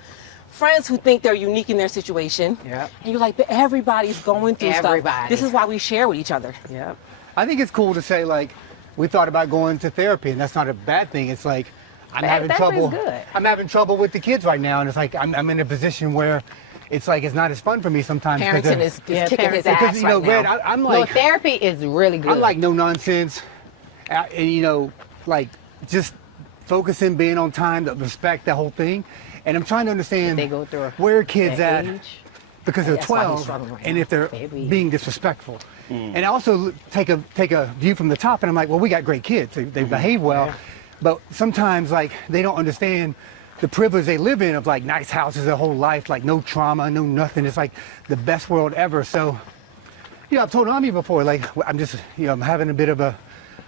friends who think they're unique in their situation. Yep. And you're like, but everybody's going through stuff. Everybody. This is why we share with each other. Yep. I think it's cool to say like we thought about going to therapy, and that's not a bad thing. It's like I'm having Therapy is trouble. good. I'm having trouble with the kids right now, and it's like I'm in a position where it's like it's not as fun for me sometimes. Parenting is kicking his parenting. ass because you know, right Red, now. I'm No, like therapy is really good. I'm like no nonsense, and you know, like just focusing, being on time, the respect, the whole thing, and I'm trying to understand They go through where kids that at. age. Because they're That's why he's 12, struggling right and now. if they're Maybe. being disrespectful. And I also take a view from the top, and I'm like, well, we got great kids. They behave well, Yeah. but sometimes like they don't understand the privilege they live in of like nice houses their whole life, like no trauma, no nothing. It's like the best world ever. So, you know, I've told Ami before, like I'm just, you know, I'm having a bit of a,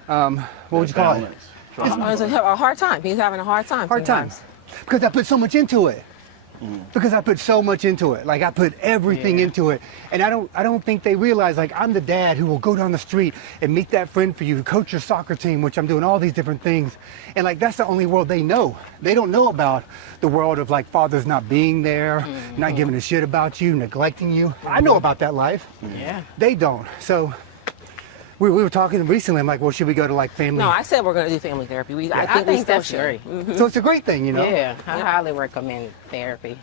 what would you call it? He's having a hard time. He's having a hard time. Hard sometimes. times. Because I put so much into it. Because I put so much into it. Like I put everything into it. And I don't think they realize like I'm the dad who will go down the street and meet that friend for you, coach your soccer team, which I'm doing all these different things. And like that's the only world they know. They don't know about the world of like fathers not being there, not giving a shit about you, neglecting you. I know about that life. Yeah. They don't. So we were talking recently. I'm like, well, should we go to like family? No, I said we're going to do family therapy. I think we still that's should. great. So it's a great thing, you know. Yeah, I highly recommend therapy.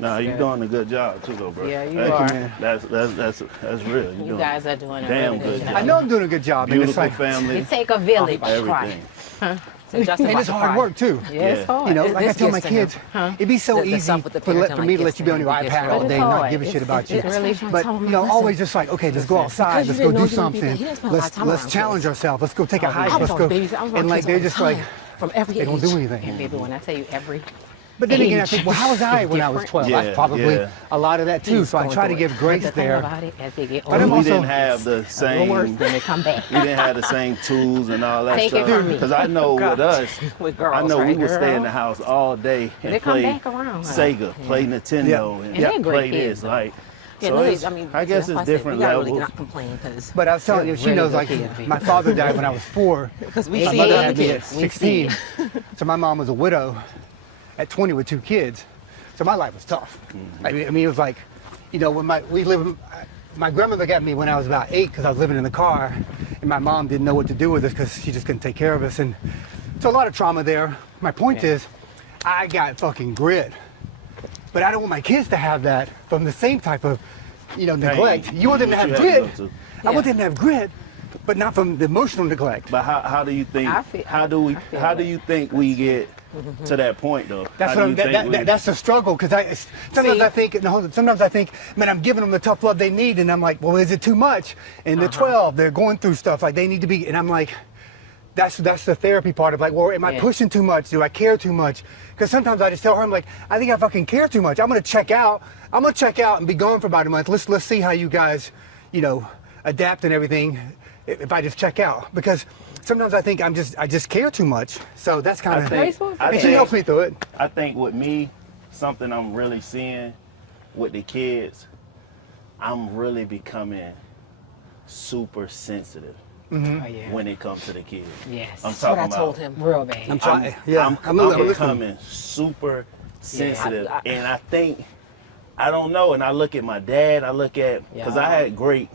No, you're good. doing a good job too, though, bro. Yeah, you Hey, are. That's real. You're You doing guys are doing a damn really good good job. I know I'm doing a good job. And it's beautiful like, family. It take a village. Everything. So Justin and about it's to hard cry. work too. Yeah, it's Yeah. hard. You know, It- like I this tell my gets to him. kids, it'd be so The easy stuff with the for parenting, me like, to let gets you be to on him. your It gets iPad to all him. day It's and not hard. give a shit about you. It's really trying to But tell him, you know, listen. always just like, okay, let's go outside, Because let's you go didn't do know he would be something, there. He didn't spend a lot of time let's around challenge kids. ourselves, let's go take a hike, I was let's on go, babies. I was on and like kids they're all the just like time, from every they don't age. do And anything. baby, when I tell you every But then again, I age think, well, how was I when I was 12? Yeah, That's probably yeah. a lot of that too. He's So I going try to through it. give grace the thing there. about it, as they get But I'm older, We also- didn't have the a little worse same. when they come back. We didn't have the same tools and all that Take it stuff. from me. Because I know with us, With girls, I know right? we would stay in Girl. the house all day They and come play back around, huh? Sega, play Nintendo, Yeah. and And they're great play kids, this. though. Like, Yeah, so no, it's, I mean, I guess that's why it's said different we gotta levels. really not complain because But I was telling you, she Really knows good like kids. my father died when I was 4. because we My see mother other had me at kids. We see 16. So my mom was a widow at 20 with 2 kids. So my life was tough. I mean, it was like, you know, when my grandmother got me when I was about 8 because I was living in the car, and my mom didn't know what to do with us because she just couldn't take care of us. And so a lot of trauma there. My point is, I got fucking grit. But I don't want my kids to have that from the same type of, you know, neglect. You want them to What have you grit. have to go to. I want them to have grit, but not from the emotional neglect. But how do you think? I feel- How do we? I feel How do like you think we get to that point though? That's How what do you think we- that's the struggle because sometimes I think sometimes I think, man, I'm giving them the tough love they need, and I'm like, well, is it too much? And they're 12, they're going through stuff like they need to be, and I'm like, that's the therapy part of like, well, am I Yeah. pushing too much? Do I care too much? Because sometimes I just tell her, I'm like, I think I fucking care too much. I'm gonna check out. I'm gonna check out and be gone for about a month. Let's see how you guys, you know, adapt and everything. If I just check out, because sometimes I think I just care too much. So that's kind I of. think- I And she think- helps me through it. I think with me, something I'm really seeing with the kids, I'm really becoming super sensitive Oh, yeah. when it comes to the kids. Yes. I'm That's what talking I told about. him. Real bad. I'm trying. I'm listening. becoming super sensitive, I- and I think I don't know. And I look at my dad. I look at because I had great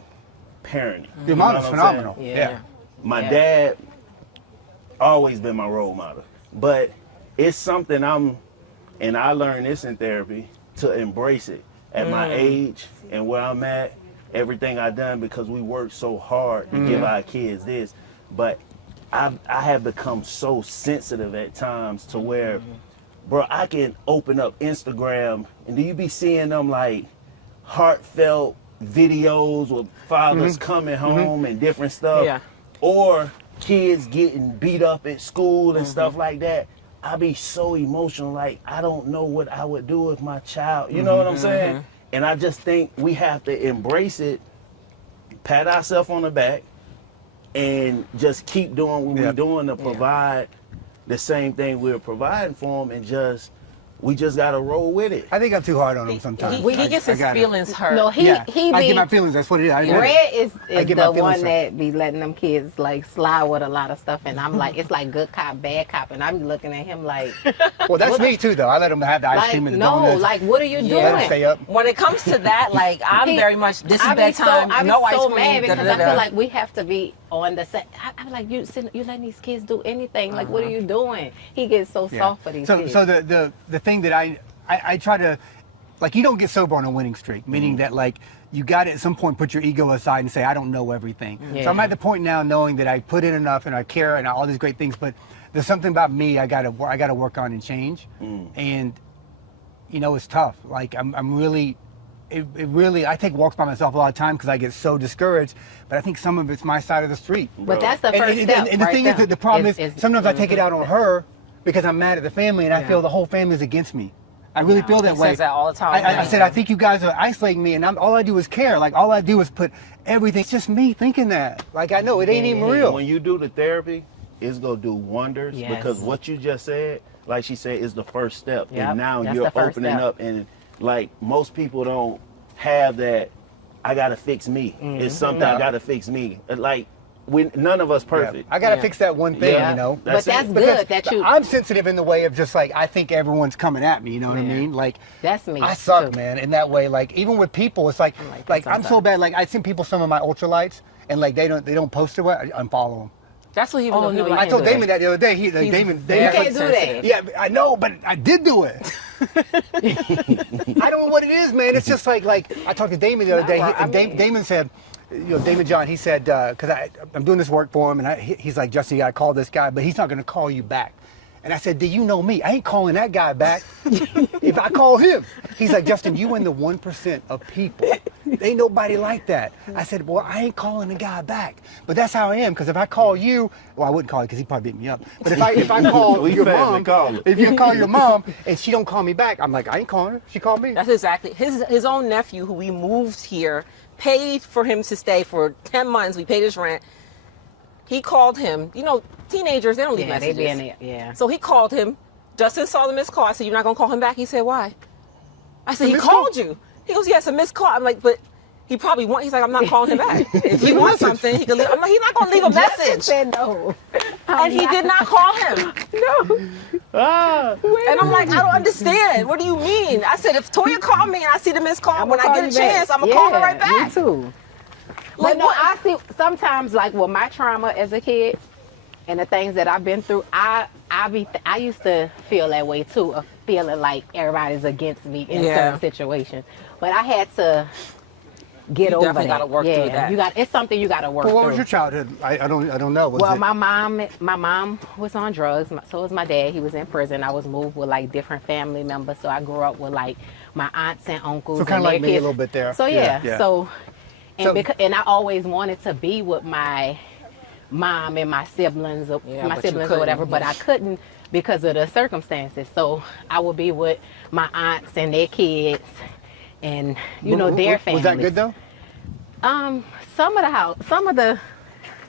parenting. Your mom is You know what I'm phenomenal. saying? Yeah. My Yeah. dad always been my role model, but it's something and I learned this in therapy to embrace it at my age and where I'm at. Everything I done because we worked so hard to give our kids this, but I have become so sensitive at times to where, bro, I can open up Instagram and do you be seeing them like heartfelt videos with fathers coming home and different stuff, Yeah. or kids getting beat up at school and stuff like that. I be so emotional, like I don't know what I would do if my child, you know what I'm saying? And I just think we have to embrace it, pat ourselves on the back, and just keep doing what we're Yep. doing to provide the same thing we're providing for them, and just we just gotta roll with it. I think I'm too hard on him sometimes. He gets his feelings hurt. No, he I be. get my feelings. That's what it is. I admit it. Red is get my the feelings one hurt. that be letting them kids like slide with a lot of stuff, and I'm like, it's like good cop, bad cop, and I be looking at him like, Well, that's me too, though. I let him have the ice like cream and the no, donuts. like what are you Yeah. let him doing? stay up. When it comes to that, like I'm very much this is I be bedtime, I be no ice so cream. mad because I da-da-da. feel like we have to be on the set. I'm like, you letting these kids do anything? Like, what are you doing? He gets so soft for these kids. So the thing that I try to, like, you don't get sober on a winning streak, meaning that like you got to at some point put your ego aside and say I don't know everything. Yeah. So I'm at the point now knowing that I put in enough and I care and all these great things, but there's something about me I gotta work on and change, and you know it's tough. Like I'm really. It really, I take walks by myself a lot of time because I get so discouraged, but I think some of it's my side of the street. But that's the first step. And the right thing there. is that the problem Is- is sometimes I take it out on her because I'm mad at the family and I feel the whole family is against me. I really feel that He way. says that all the time. I said, I think you guys are isolating me and all I do is care. Like all I do is put everything, it's just me thinking that. Like I know it ain't even real. When you do the therapy, it's gonna do wonders Yes. because what you just said, like she said, is the first step. Yep, And now that's you're the first opening step. up, and like most people don't have that. I gotta fix me. It's something I gotta fix me. Like none of us perfect. I gotta fix that one thing, Yeah. you know. But that's it. good that you. I'm sensitive in the way of just like I think everyone's coming at me. You know what I Yeah. mean? Like That's me. I suck, too. man. In that way, like even with people, it's like like that I'm so bad. Like I send people some of my ultralights, and like they don't post it. I unfollow them. That's what he was. Oh, no, you I can't told do Damon that the other day. Damon. You can't do that. Yeah, I know, but I did do it. I don't know what it is, man. It's just like I talked to Damon the other day, and Damon said, you know, Damon John, he said, because I'm doing this work for him, and he's like, Justin, you gotta call this guy, but he's not gonna call you back. And I said, do you know me? I ain't calling that guy back if I call him. He's like, Justin, you in the 1% of people. Ain't nobody like that. I said, well, I ain't calling the guy back. But that's how I am, because if I call you, well, I wouldn't call you because he'd probably beat me up. But if I call We your family, mom, call her. if you call your mom and she don't call me back, I'm like, I ain't calling her. She called me. That's exactly his own nephew who we moved here, paid for him to stay for 10 months. We paid his rent. He called him. You know, teenagers, they don't leave Yeah, they messages. be in there. Yeah. So he called him. Justin saw the missed call. I said, you're not going to call him back? He said, why? I said, he missed called call? you. He goes, yes, a missed call. I'm like, but he probably wants, he's like, I'm not calling him back. If he wants something, he can leave. I'm like, he's not going to leave a message. said no. And he did not call him. No. And I'm like, I don't understand. What do you mean? I said, if Toya called me and I see the missed call, when I get a chance, I'm going to call her right back. Me too. Like, But no, I see sometimes like with my trauma as a kid and the things that I've been through, I used to feel that way too, of feeling like everybody's against me in certain situations. But I had to get over definitely that. gotta work through that. It's something you got to work Well, what through. was your childhood? I don't know. Was Well, it, my mom was on drugs. So was my dad. He was in prison. I was moved with like different family members. So I grew up with like my aunts and uncles. So kinda and like their me a kids. little bit there. So Yeah, yeah. yeah. So So- and I always wanted to be with my mom and my siblings or Yeah, my but you siblings or whatever, couldn't. but I couldn't because of the circumstances. So I would be with my aunts and their kids and you know their families. Was that good though?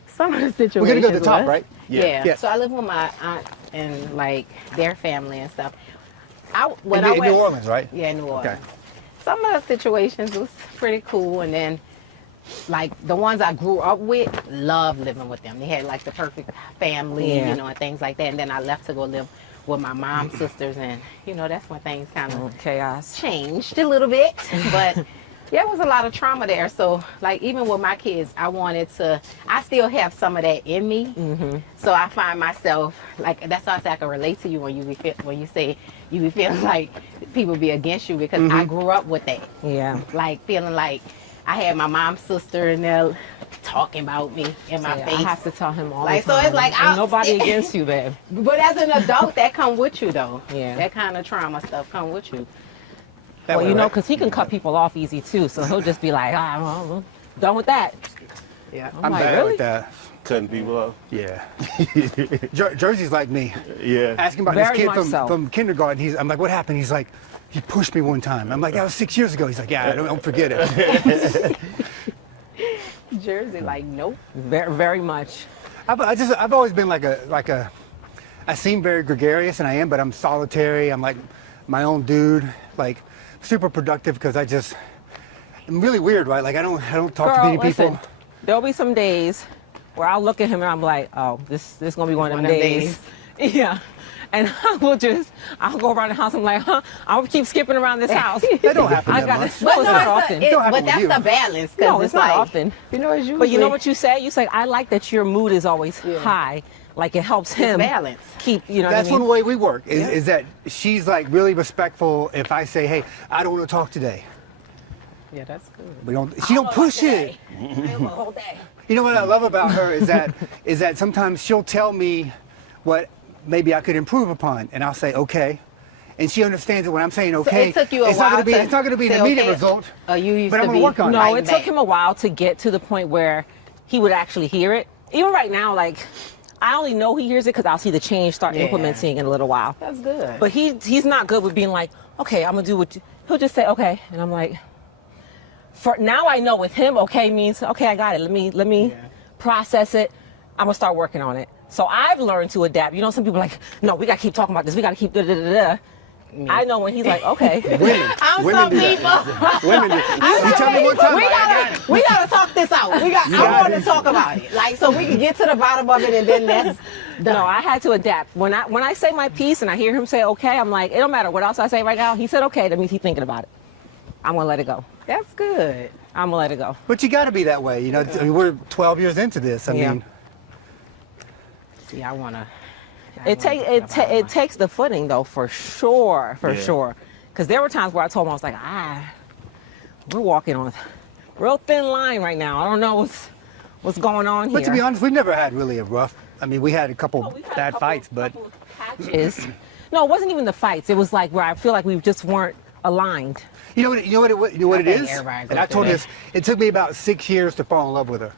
Some of the situations. We're gonna go to the top, was. right? Yeah. Yeah. So I live with my aunt and like their family and stuff. In New Orleans, right? Yeah, New Orleans. Okay. Some of the situations was pretty cool, and then like the ones I grew up with, loved living with them. They had like the perfect family, Yeah. you know, and things like that. And then I left to go live with my mom's sisters, and you know that's when things kind of Chaos. changed a little bit, but yeah, it was a lot of trauma there. So like even with my kids, I still have some of that in me. So I find myself like, that's why I say I can relate to you when you say you be feeling like people be against you, because I grew up with that. Yeah. Like feeling like I had my mom's sister and they're talking about me in my Yeah, face. I have to tell him all Like, the so time. it's like, Ain't nobody against you, babe. But as an adult, that come with you though. Yeah. That kind of trauma stuff come with you. That Well, way, you know, right? because he can cut people off easy too. So he'll just be like, well, done with that. Yeah. I'm like, bad really? with that. Cutting people off. Yeah. Jersey's like me. Yeah. Asking about Very this kid much so. from kindergarten. I'm like, what happened? He's like, he pushed me one time. I'm like, that was 6 years ago. He's like, yeah, don't forget it. Jersey, like, nope. Very, very much. I've always been like a. I seem very gregarious, and I am, but I'm solitary. I'm like, my own dude, like super productive because I'm really weird, right? Like I don't talk to many people. Listen, there'll be some days where I'll look at him and I'm like, oh, this gonna be one of them days. Yeah. And I'll go around the house. I'm like, I'll keep skipping around this house. That don't happen that much. No, it's not often. But that's the balance. No, it's not like, often. You know, it's usually. But you know what you say? You say, I like that your mood is always high. Like it helps him balance. Keep, you know That's what I mean? one way we work, is that she's like really respectful if I say, hey, I don't want to talk today. Yeah, that's good. She don't push it. Whole day. You know what I love about her is that sometimes she'll tell me what maybe I could improve upon, and I'll say okay, and she understands that when I'm saying okay, so it took you a it's not while going to be an say immediate okay? result. You used but to I'm going be to work on No, it. it took him a while to get to the point where he would actually hear it. Even right now, like I only know he hears it because I'll see the change start implementing in a little while. That's good. But he's not good with being like, okay, I'm gonna do what he'll just say okay, and I'm like, for now I know with him, okay means okay, I got it. Let me process it. I'm gonna start working on it. So I've learned to adapt. You know, some people are like, no, we gotta keep talking about this. We gotta keep da da da da. I know when he's like, okay. Women do that. Women do. You tell me one time. We gotta talk this out. I want to talk about it, like so we can get to the bottom of it, and then that's done. No, I had to adapt. When I say my piece and I hear him say okay, I'm like, it don't matter what else I say right now. He said okay, that means he's thinking about it. I'm gonna let it go. That's good. I'm gonna let it go. But you got to be that way. You know, I mean, we're 12 years into this. I mean, Yeah, I wanna. It takes the footing though, for sure, sure. Because there were times where I told him I was like, we're walking on a real thin line right now. I don't know what's going on here. but to be honest, we've never had really a rough. I mean, we had a couple We've had a bad couple- fights, but couple of patches. No, it wasn't even the fights. It was like where I feel like we just weren't aligned. you know what it think is. everybody goes And I told through this. It took me about 6 years to fall in love with her.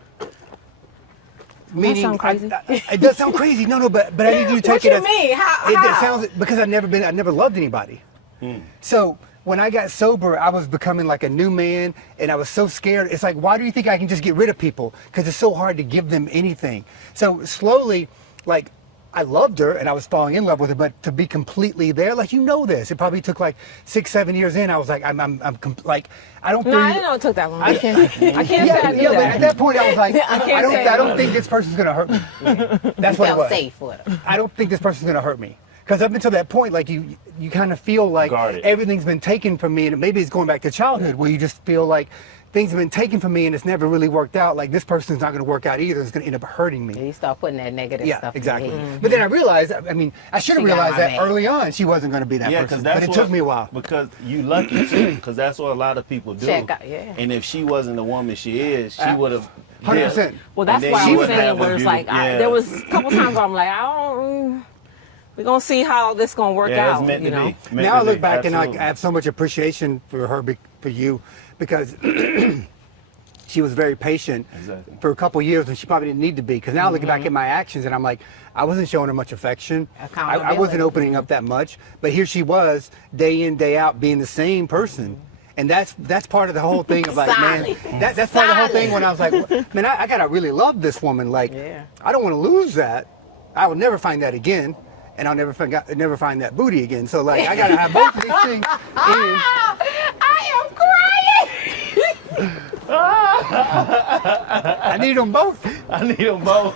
Sound crazy? It does sound crazy. No, but I need you to take What it you as. mean? How? It sounds because I never loved anybody. So when I got sober, I was becoming like a new man, and I was so scared. It's like, why do you think I can just get rid of people? Because it's so hard to give them anything. So slowly, like, I loved her and I was falling in love with her, but to be completely there, like, you know this, it probably took like 6, 7 years in. I was like, like, I don't think. No, I didn't know it took that long. I can't say I knew But that. at that point, I was like, say I don't think this person's gonna hurt me. That's what it felt was. safe with her. I don't think this person's gonna hurt me. Because up until that point, like you kind of feel like Guarded. everything's been taken from me, and maybe it's going back to childhood where you just feel like things have been taken from me and it's never really worked out. Like this person's not going to work out either. It's going to end up hurting me. You start putting that negative Yeah, stuff. exactly. In your head. But then I realized, I mean, I should have She got realized my that man. early on she wasn't going to be that Yeah, person. because But it took me a while. Because you lucky too, because that's what a lot of people do. Check out, yeah. And if she wasn't the woman she is, she would have. 100%. Well, that's And then why you I was would saying have a where it's like, beautiful- there was a couple times where I'm like, we're going to see how this going to work Yeah, out, it's meant you to know? be. Meant Now I to look be, back and absolutely. I have so much appreciation for her, for you, because she was very patient Exactly. for a couple years when she probably didn't need to be. Because now looking back at my actions, and I'm like, I wasn't showing her much affection. I Accountability. wasn't opening up that much. But here she was, day in, day out, being the same person. And that's part of the whole thing of like, man, Solid. that's part of the whole Solid. thing when I was like, man, I gotta really love this woman. Like, Yeah. I don't want to lose that. I will never find that again. And I'll never find that booty again. So like, I gotta have both of these things. I am crying. I need them both. I need them both.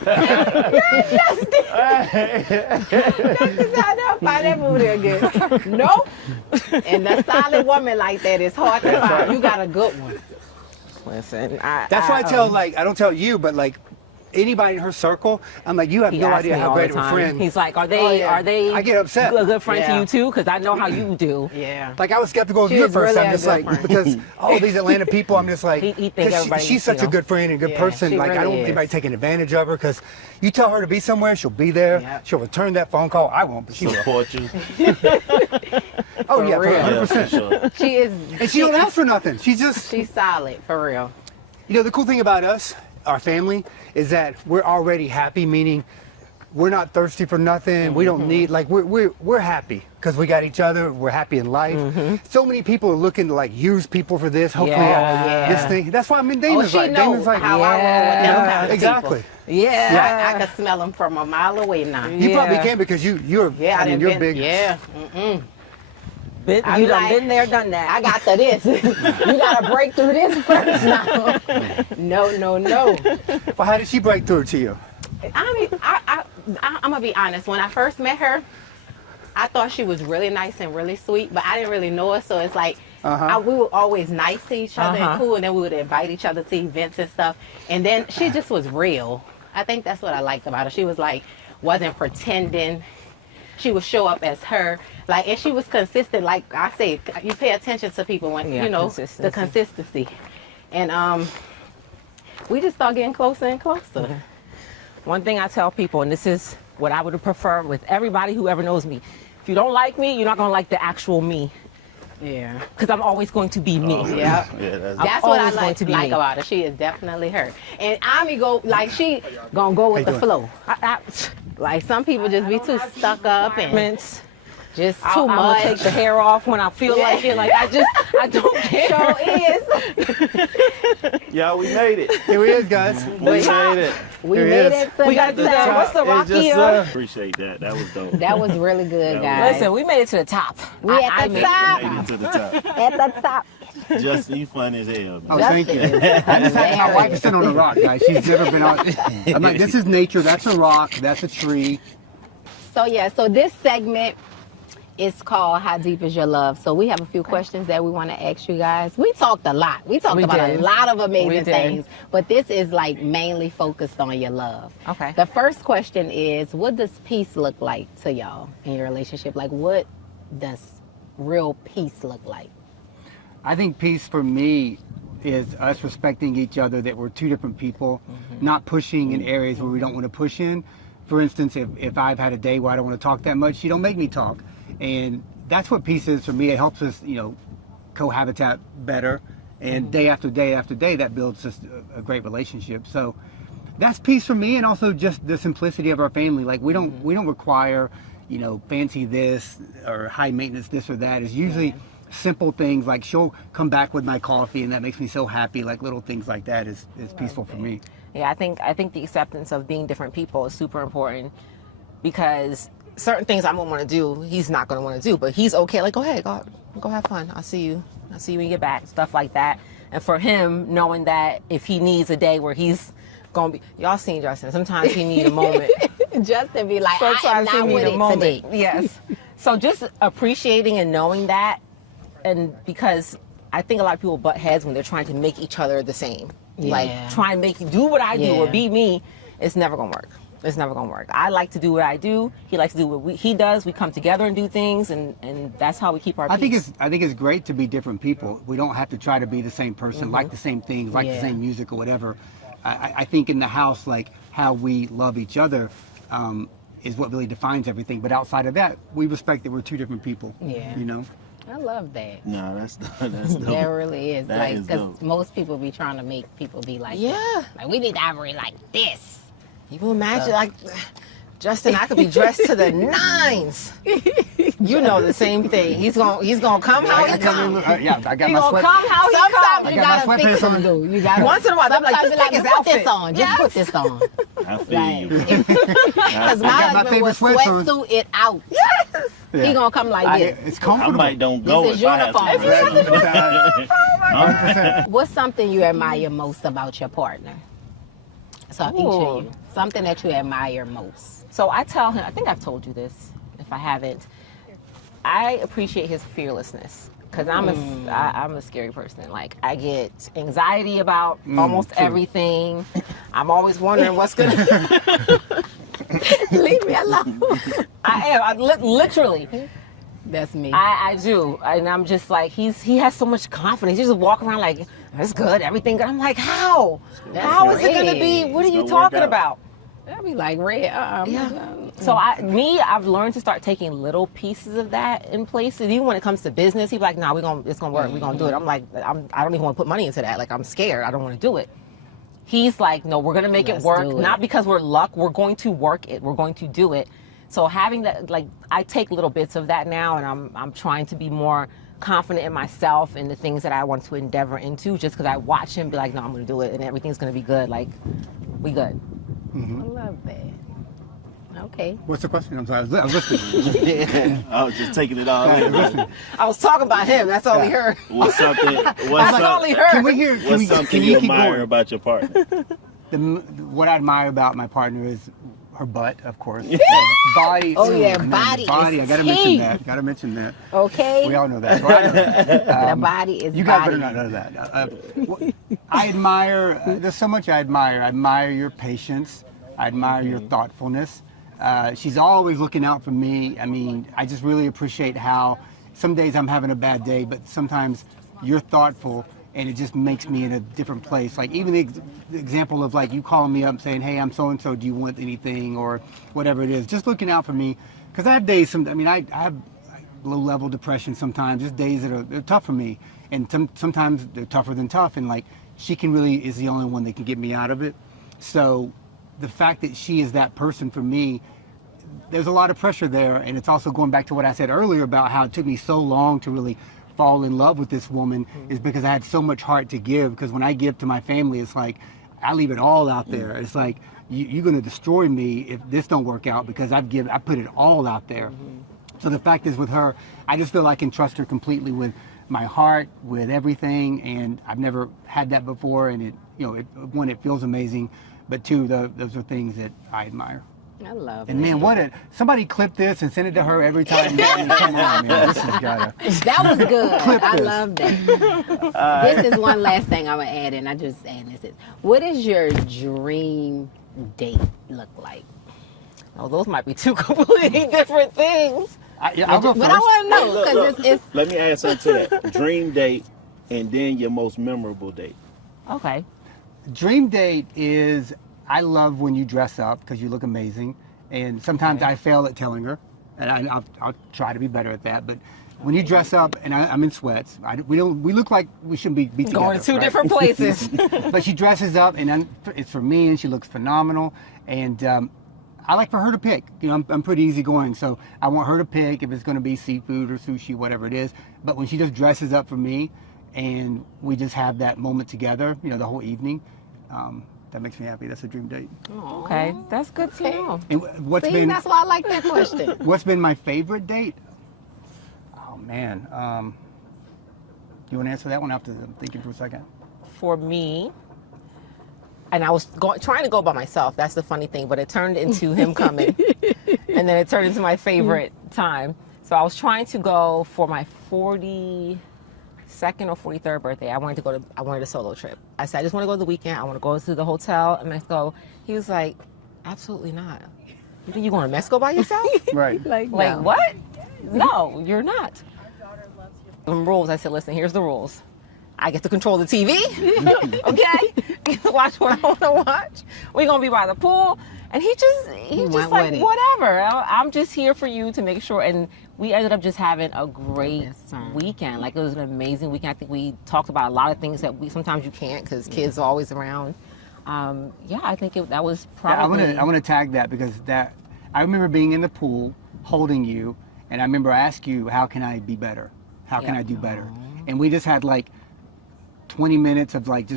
Find that booty again. Nope. And a solid woman like that is hard to find. You got a good one. Listen, That's why I tell like, I don't tell you, but like anybody in her circle, I'm like, you have he no asks idea me how all great the of a time. friend. He's like, are they Oh, yeah. I get upset. a good friend Yeah. to you too? Because I know how you do. Yeah. Like I was skeptical of She you at is first. really I'm a just good like, friend. because all these Atlanta people, I'm just like, He thinks 'cause everybody, she's such you know. a good friend and good Yeah, person. she Like I don't really want is. anybody taking advantage of her, because you tell her to be somewhere, she'll be there. Yeah. She'll return that phone call. I won't, but she will. Support you. Oh yeah, real. 100%. Yeah, for sure. She is. And she don't ask for nothing. She's just, She's solid for real. you know, the cool thing about us, our family, is that we're already happy, meaning we're not thirsty for nothing. We don't need, like, we're happy because we got each other. We're happy in life. So many people are looking to like use people for this. Hopefully, Yeah. this thing. That's why I mean, Oh, Damon's she like, knows how I roll with them yeah, kind of exactly. people. Yeah. I can smell them from a mile away now. You probably Yeah. can because you're. Yeah, I mean, done you're been- big. Yeah. You I'm done like, been there, done that. I got to this. You got to break through this first now. No. Well, how did she break through to you? I mean, I'm going to be honest. When I first met her, I thought she was really nice and really sweet, but I didn't really know her. So it's like, we were always nice to each other and cool, and then we would invite each other to events and stuff. And then she just was real. I think that's what I liked about her. She was like, wasn't pretending. She would show up as her, like, and she was consistent. Like I say, you pay attention to people when you know the consistency, and we just start getting closer and closer. One thing I tell people, and this is what I would prefer with everybody who ever knows me: if you don't like me, you're not gonna like the actual me. Yeah, because I'm always going to be me. Yeah, that's what I like about her. She is definitely her, and Ami she gonna go with the flow. Like some people just be too stuck up and just too much. I'm gonna take the hair off when I feel like it. Like I don't care. Sure is. Yeah, we made it. Here he is, guys. We made it. We made it. We got to do that. What's the Rocky? Appreciate that. That was dope. That was really good, guys. Listen, we made it to the top. We at the top. Made it to the top. At the top. Justin, you funny as hell, man. Oh, thank you. I just had my wife to sit on a rock, guys. She's never been on. I'm like, this is nature. That's a rock. That's a tree. So this segment is called How Deep Is Your Love? So we have a few questions that we want to ask you guys. We talked a lot. We talked about a lot of amazing things, but this is like mainly focused on your love. Okay. The first question is, what does peace look like to y'all in your relationship? Like, what does real peace look like? I think peace for me is us respecting each other, that we're two different people, not pushing in areas where we don't want to push in. For instance, if I've had a day where I don't want to talk that much, you don't make me talk. And that's what peace is for me. It helps us, cohabitat better. And day after day after day, that builds just a great relationship. So that's peace for me, and also just the simplicity of our family. Like we don't require, fancy this or high maintenance this or that. It's usually simple things like she'll come back with my coffee, and that makes me so happy. Like little things like that is peaceful for me. Yeah, I think the acceptance of being different people is super important, because certain things I won't want to do, he's not going to want to do, but he's okay. Like, go ahead, go have fun. I'll see you when you get back. Stuff like that. And for him, knowing that if he needs a day where he's going to be, y'all seen Justin, sometimes he need a moment. Justin be like, I am not with it today. Yes. So just appreciating and knowing that, and because I think a lot of people butt heads when they're trying to make each other the same. Yeah. Like, try and make you do what I do or be me. It's never going to work. It's never going to work. I like to do what I do. He likes to do what he does. We come together and do things, and that's how we keep our peace. I think it's great to be different people. We don't have to try to be the same person, like the same things, like the same music or whatever. I think in the house, like how we love each other is what really defines everything. But outside of that, we respect that we're two different people. Yeah. I love that. No, that's dope. That really is. That like, is because dope. most people be trying to make people be like, like, we need to operate like this. You can imagine, like, Justin, I could be dressed to the nines. You know the same thing. He's gonna come how he come. Yeah, I got He my gonna sweat. come how he Sometimes come. you I got my gotta fix sweatpants them, on. dude. You gotta. Once in a while, I'm like, sometimes just you take like, his put this outfit. on. Just put this on. I feel you. Because my I got my husband will favorite sweats on. sweatsuit it out. Yes. He gonna come like this. It's I comfortable. might don't go This is if I have uniform. to. 100%. What's something you admire most about your partner? So each of you, something that you admire most. So I tell him, I think I've told you this, if I haven't, I appreciate his fearlessness, because I'm a scary person. Like, I get anxiety about almost everything. I'm always wondering what's going to... Leave me alone. I am, literally. That's me. I do, and I'm just like, he has so much confidence. He just walk around like, it's good, everything good. I'm like, how? How is it going to be? What are you talking about? I'll be like, Red, So I've learned to start taking little pieces of that in places. Even when it comes to business, he's like, nah, it's gonna work. We're gonna do it. I'm like, I don't even want to put money into that. Like, I'm scared. I don't want to do it. He's like, no, we're gonna make it work. Not because we're luck. We're going to work it. We're going to do it. So having that, like, I take little bits of that now, and I'm trying to be more confident in myself and the things that I want to endeavor into, just because I watch him be like, no, I'm gonna do it, and everything's gonna be good. Like, we good. I love that. Okay. What's the question? I'm sorry, I was listening. I was just taking it all I was in. listening. I was talking about him. That's all he heard. What's something? That's What's, all he some, heard. Can we hear? Can, what's we, something can you you keep admire going? about your partner? What I admire about my partner is her butt, of course. Body. Oh, yeah, man, body the body. is I gotta king. mention that. Gotta mention that. Okay. We all know that. Well, I know that. The body is You guys body. better not know that. I admire. There's so much I admire. I admire your patience. I admire your thoughtfulness. She's always looking out for me. I mean, I just really appreciate how some days I'm having a bad day, but sometimes you're thoughtful and it just makes me in a different place. Like even the example of like you calling me up saying, hey, I'm so-and-so, do you want anything or whatever it is, just looking out for me. Because I have days, I have low-level depression sometimes, just days that are tough for me. And sometimes they're tougher than tough, and like she is the only one that can get me out of it. So the fact that she is that person for me, there's a lot of pressure there, and it's also going back to what I said earlier about how it took me so long to really fall in love with this woman is because I had so much heart to give. Because when I give to my family, it's like I leave it all out there. It's like you're going to destroy me if this don't work out because I put it all out there. So the fact is with her, I just feel I can trust her completely with my heart, with everything, and I've never had that before. And one, it feels amazing, but two, those are things that I admire. I love And it. man, somebody clip this and send it to her every time. Man, come on, man, this has gotta. That was good. Clip I this. love that. This is one last thing I'm gonna add, and I just add this. What is your dream date look like? Oh, those might be two completely different things. I'll go first. But I want to know Look, because it's Let me add something to that. Dream date, and then your most memorable date. Okay. Dream date is, I love when you dress up because you look amazing, and sometimes I fail at telling her, and I'll try to be better at that. But when you dress up and I'm in sweats, we look like we shouldn't be together. Going to two right? different places. But she dresses up, and then it's for me, and she looks phenomenal. And I like for her to pick. I'm pretty easygoing, so I want her to pick if it's going to be seafood or sushi, whatever it is. But when she just dresses up for me, and we just have that moment together, the whole evening. That makes me happy. That's a dream date. Okay, that's good to know. And that's why I like that question. what's been my favorite date? Oh man, you want to answer that one after I'm thinking for a second? For me, and I was trying to go by myself. That's the funny thing, but it turned into him coming, and then it turned into my favorite time. So I was trying to go for my 42nd or 43rd birthday. I wanted a solo trip. I said, I just want to go the weekend. I want to go to the hotel in Mexico. He was like, absolutely not. You think you're going to Mexico by yourself? Right. Like no. what? No, you're not. Rules. I said, listen, here's the rules. I get to control the TV. Okay? You can watch what I want to watch. We're going to be by the pool. And he just went like, with it. whatever. I'm just here for you to make sure. And we ended up just having a great Yes, sir. weekend. Like, it was an amazing weekend. I think we talked about a lot of things that sometimes you can't because kids are always around. I think that was probably... I want to tag that because I remember being in the pool holding you, and I remember I asked you, how can I be better? How can I do better? And we just had like 20 minutes of like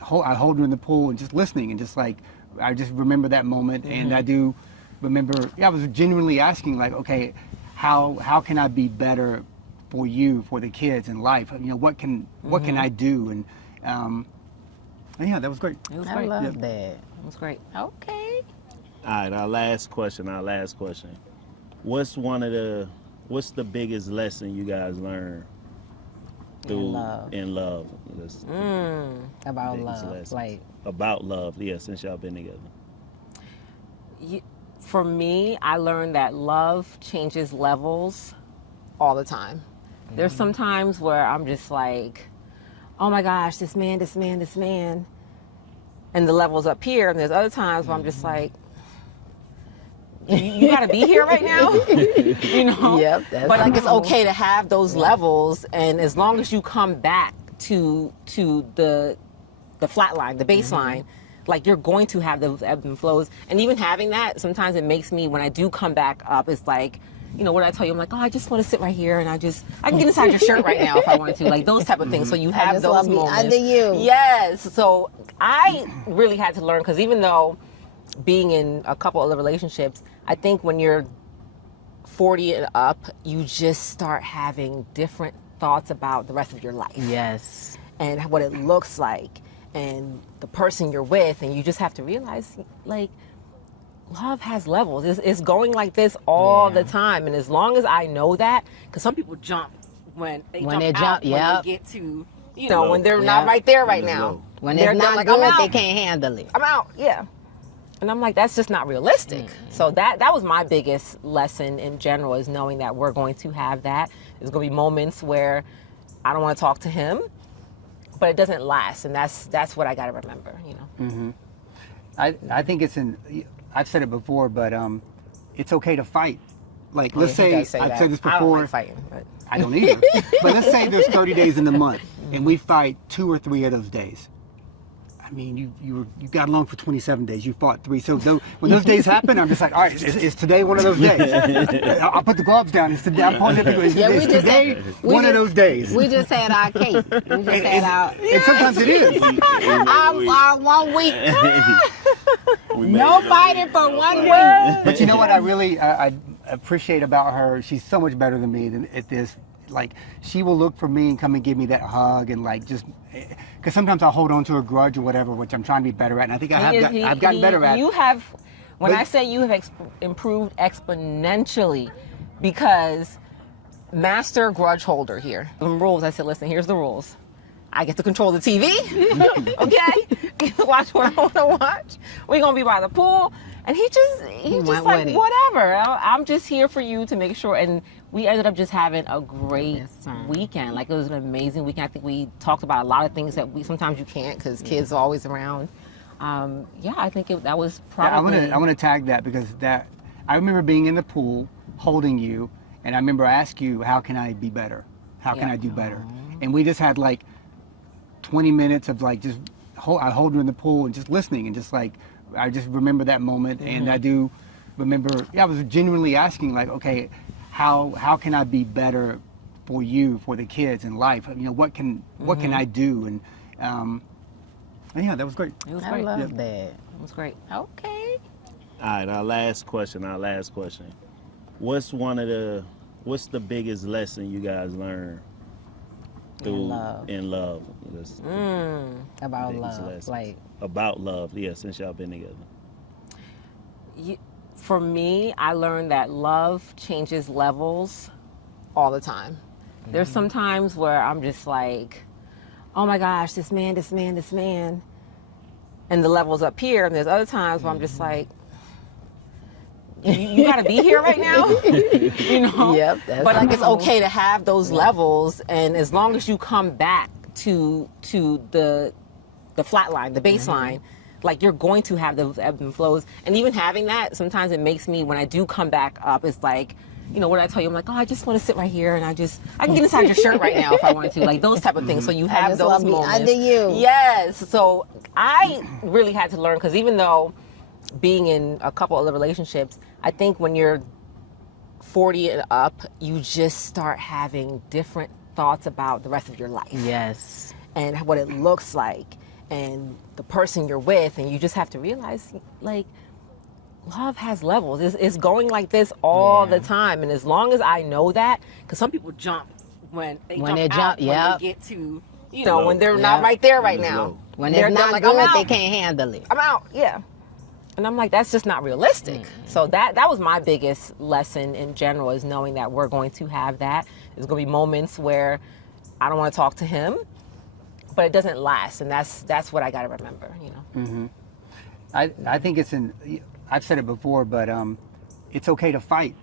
I hold you in the pool and just listening and just like, I just remember that moment. And I do remember, I was genuinely asking like, okay, how can I be better for you, for the kids in life? What can I do? And yeah, that was great. It was I great. love that. It was great. Okay. All right, our last question. What's the biggest lesson you guys learned in love? About Biggest love. lessons. Like, About love, yeah, since y'all been together. For me, I learned that love changes levels all the time. There's some times where I'm just like, oh my gosh, this man. And the level's up here. And there's other times where I'm just like, you gotta be here right now? Yep, that's But like, it's normal. okay to have those levels. And as long as you come back to the flat line, the baseline, like you're going to have those ebbs and flows. And even having that, sometimes it makes me, when I do come back up, it's like, what did I tell you? I'm like, oh, I just want to sit right here and I can get inside your shirt right now if I want to, like those type of things. So you have just those wanna be moments. under you. Yes. So I really had to learn, because even though being in a couple other relationships, I think when you're 40 and up, you just start having different thoughts about the rest of your life. Yes. And what it looks like and the person you're with, and you just have to realize, like, love has levels. It's going like this all the time, and as long as I know that, because some people jump when they jump when they get to, you know, when they're not right there right now. When they're not like, good, they can't handle it. I'm out, And I'm like, that's just not realistic. So that was my biggest lesson in general, is knowing that we're going to have that. There's going to be moments where I don't want to talk to him, but it doesn't last, and that's what I got to remember, you know. I think I've said it before, but it's okay to fight. Like, let's say, I've said this before. I don't like fighting, but I don't either. But let's say there's 30 days in the month, and we fight 2 or 3 of those days. I mean, you got along for 27 days. You fought 3. So when those days happen, I'm just like, all right, is today one of those days? I'll put the gloves down. It's today. I'm pointing at people. Is today one of those days? We just had our cake. We just had our. And sometimes it is. Our 1 week. No fighting for 1 week. But you know what I really I appreciate about her? She's so much better than me at this. Like, she will look for me and come and give me that hug, and like, just because sometimes I'll hold on to a grudge or whatever, which I'm trying to be better at, and I think I've gotten better at. You have, I say you have improved exponentially, because master grudge holder here. The rules, I said, listen, here's the rules. I get to control the TV, okay? You can watch what I want to watch. We're going to be by the pool. And he's just like, whatever. I'm just here for you to make sure. And we ended up just having a great weekend. Like, it was an amazing weekend. I think we talked about a lot of things that sometimes you can't, because kids are always around. I think that was probably. I want to tag that, because I remember being in the pool holding you, and I remember asking you, how can I be better? How can I do better? And we just had like 20 minutes of like just I hold you in the pool and just listening, and just like, I just remember that moment. And I do remember, I was genuinely asking, like, okay, how can I be better for you, for the kids in life? You know, what can I do? And yeah, that was great. It was I great. love that. It was great. Okay. All right, our last question. What's the biggest lesson you guys learned in love? About love. Like, about love, since y'all been together. For me, I learned that love changes levels all the time. There's some times where I'm just like, oh my gosh, this man. And the level's up here. And there's other times where I'm just like, you gotta be here right now, you know? Yep. But like, it's okay to have those levels, and as long as you come back to the flat line, the baseline, like, you're going to have those ebbs and flows. And even having that, sometimes it makes me, when I do come back up, it's like, you know, what I tell you, I'm like, oh, I just want to sit right here, and I can get inside your shirt right now if I want to, like those type of things. So you have those moments. Under you. Yes. So I really had to learn, because even though being in a couple other relationships, I think when you're 40 and up, you just start having different thoughts about the rest of your life. yes. And what it looks like and the person you're with, and you just have to realize, like, love has levels. It's going like this all the time, and as long as I know that, because some people jump when they get to, you know, when they're not right there right now. When they're not like, good, they can't handle it. I'm out, And I'm like, that's just not realistic. So that was my biggest lesson in general, is knowing that we're going to have that. There's going to be moments where I don't want to talk to him, but it doesn't last, and that's what I got to remember, you know. I think I've said it before, but it's okay to fight.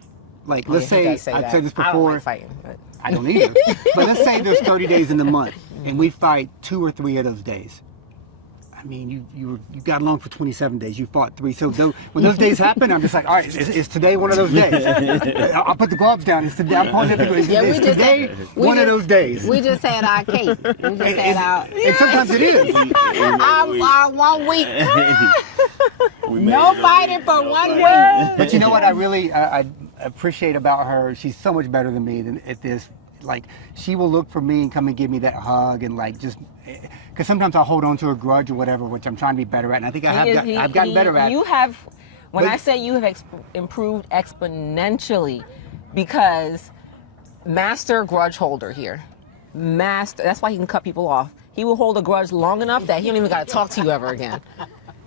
Like, let's say, I've said this before. I don't like fighting, but I don't either. But let's say there's 30 days in the month, and we fight 2 or 3 of those days. I mean, you got along for 27 days. You fought 3. So when those days happen, I'm just like, all right, is today one of those days? I'll put the gloves down. It's today. I'm pointing at people. Is today one of those days? We just had our cake. We just had our. And sometimes it is. Our 1 week. No fighting for 1 week. But you know what I really I appreciate about her? She's so much better than me at this. Like, she will look for me and come and give me that hug, and like, just because sometimes I'll hold on to a grudge or whatever, which I'm trying to be better at, and I think I've gotten better at. When But- I say you have improved exponentially, because master grudge holder here. Master. That's why he can cut people off. He will hold a grudge long enough that he don't even got to talk to you ever again.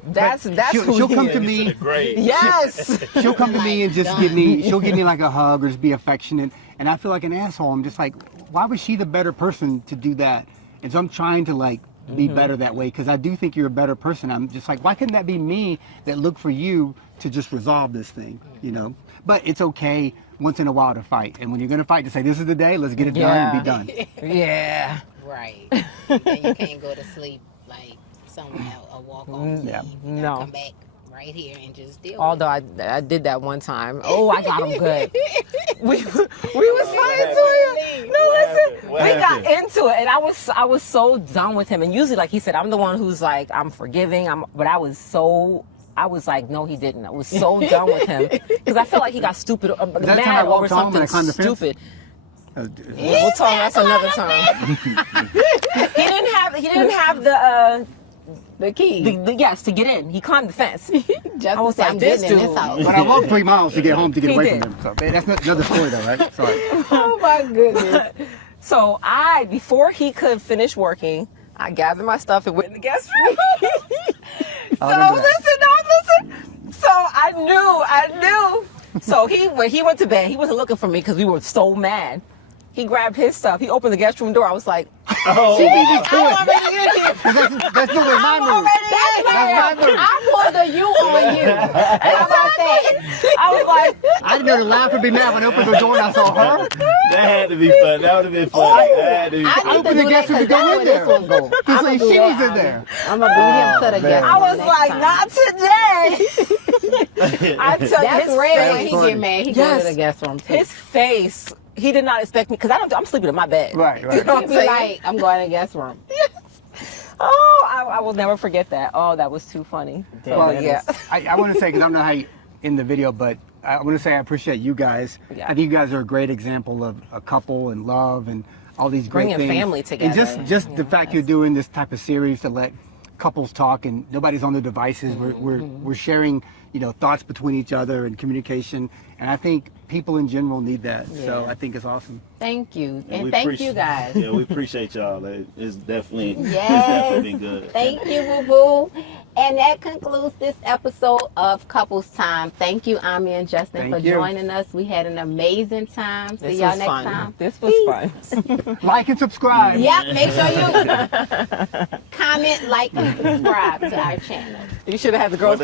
That's she'll who he come is. to me. Great. Yes. She'll come to me and just give me. She'll give me like a hug or just be affectionate, and I feel like an asshole. I'm just like, why was she the better person to do that? And so I'm trying to like be better that way because I do think you're a better person. I'm just like, why couldn't that be me that looked for you to just resolve this thing, you know? But it's okay once in a while to fight, and when you're gonna fight, to say this is the day, let's get it done and be done. Yeah. Right. And you can't go to sleep like somewhere or walk off. Yeah. You No. gotta come back right here and just deal Although with I did that one time. Oh, I got him good. we was fighting to it. No, listen. What We happened? got into it, and I was so done with him. And usually, like he said, I'm the one who's like, I'm forgiving. But I was like, no, he didn't. I was so done with him because I felt like he got stupid, that the time mad I over walked home and something I climbed the fence? stupid. We'll talk. That's another time. He didn't have the the key. yes to get in. He climbed the fence. Just I was to say, like, I'm this getting in dude. this house. But I walked 3 miles to get home to get He away did. from him. So that's not another story though, right? Sorry. Oh my goodness. So before he could finish working, I gathered my stuff and went in the guest room. So remember that. listen. So I knew. So when he went to bed, he wasn't looking for me because we were so mad. He grabbed his stuff. He opened the guest room door. I was like, Oh, I'm already in here. That's normally my move. That's my move. I pulled the you on you. How about that? I was like, I didn't know to laugh or be mad when I opened the door and I saw her. that had to be fun. That would have been fun. That had to be I fun. need to opened the do that guest room to because go that's in where this there. one go. Because I'ma do she that, was in Ami. there. I'm gonna bring him to the man. guest I room was next like, time. not today. I took That's his rare when face. he get mad. He Yes. go to the guest room too. His face. He did not expect me because I'm sleeping in my bed. Right, You right. know what He I'm be saying? like, I'm going to the guest room. Oh, I will never forget that. Oh, that was too funny. So, Well, yeah. I want to say, because I'm not how you in the video, but I want to say I appreciate you guys. Yeah. I think you guys are a great example of a couple and love and all these great Bringing things. family together. And just the fact you're doing this type of series to let couples talk and nobody's on their devices. We're sharing, thoughts between each other and communication. And I think people in general need that. So I think it's awesome. Thank you. And we thank appreciate- you guys. Yeah, we appreciate y'all. It's definitely, Yes. it's definitely been good. Thank you, Boo Boo. And that concludes this episode of Couples Time. Thank you, Ami and Justin, Thank for you. joining us. We had an amazing time. See This y'all was next fun. time. This was fun. Like and subscribe. Yep, make sure you comment, like, and subscribe to our channel. You should have had the girls Well,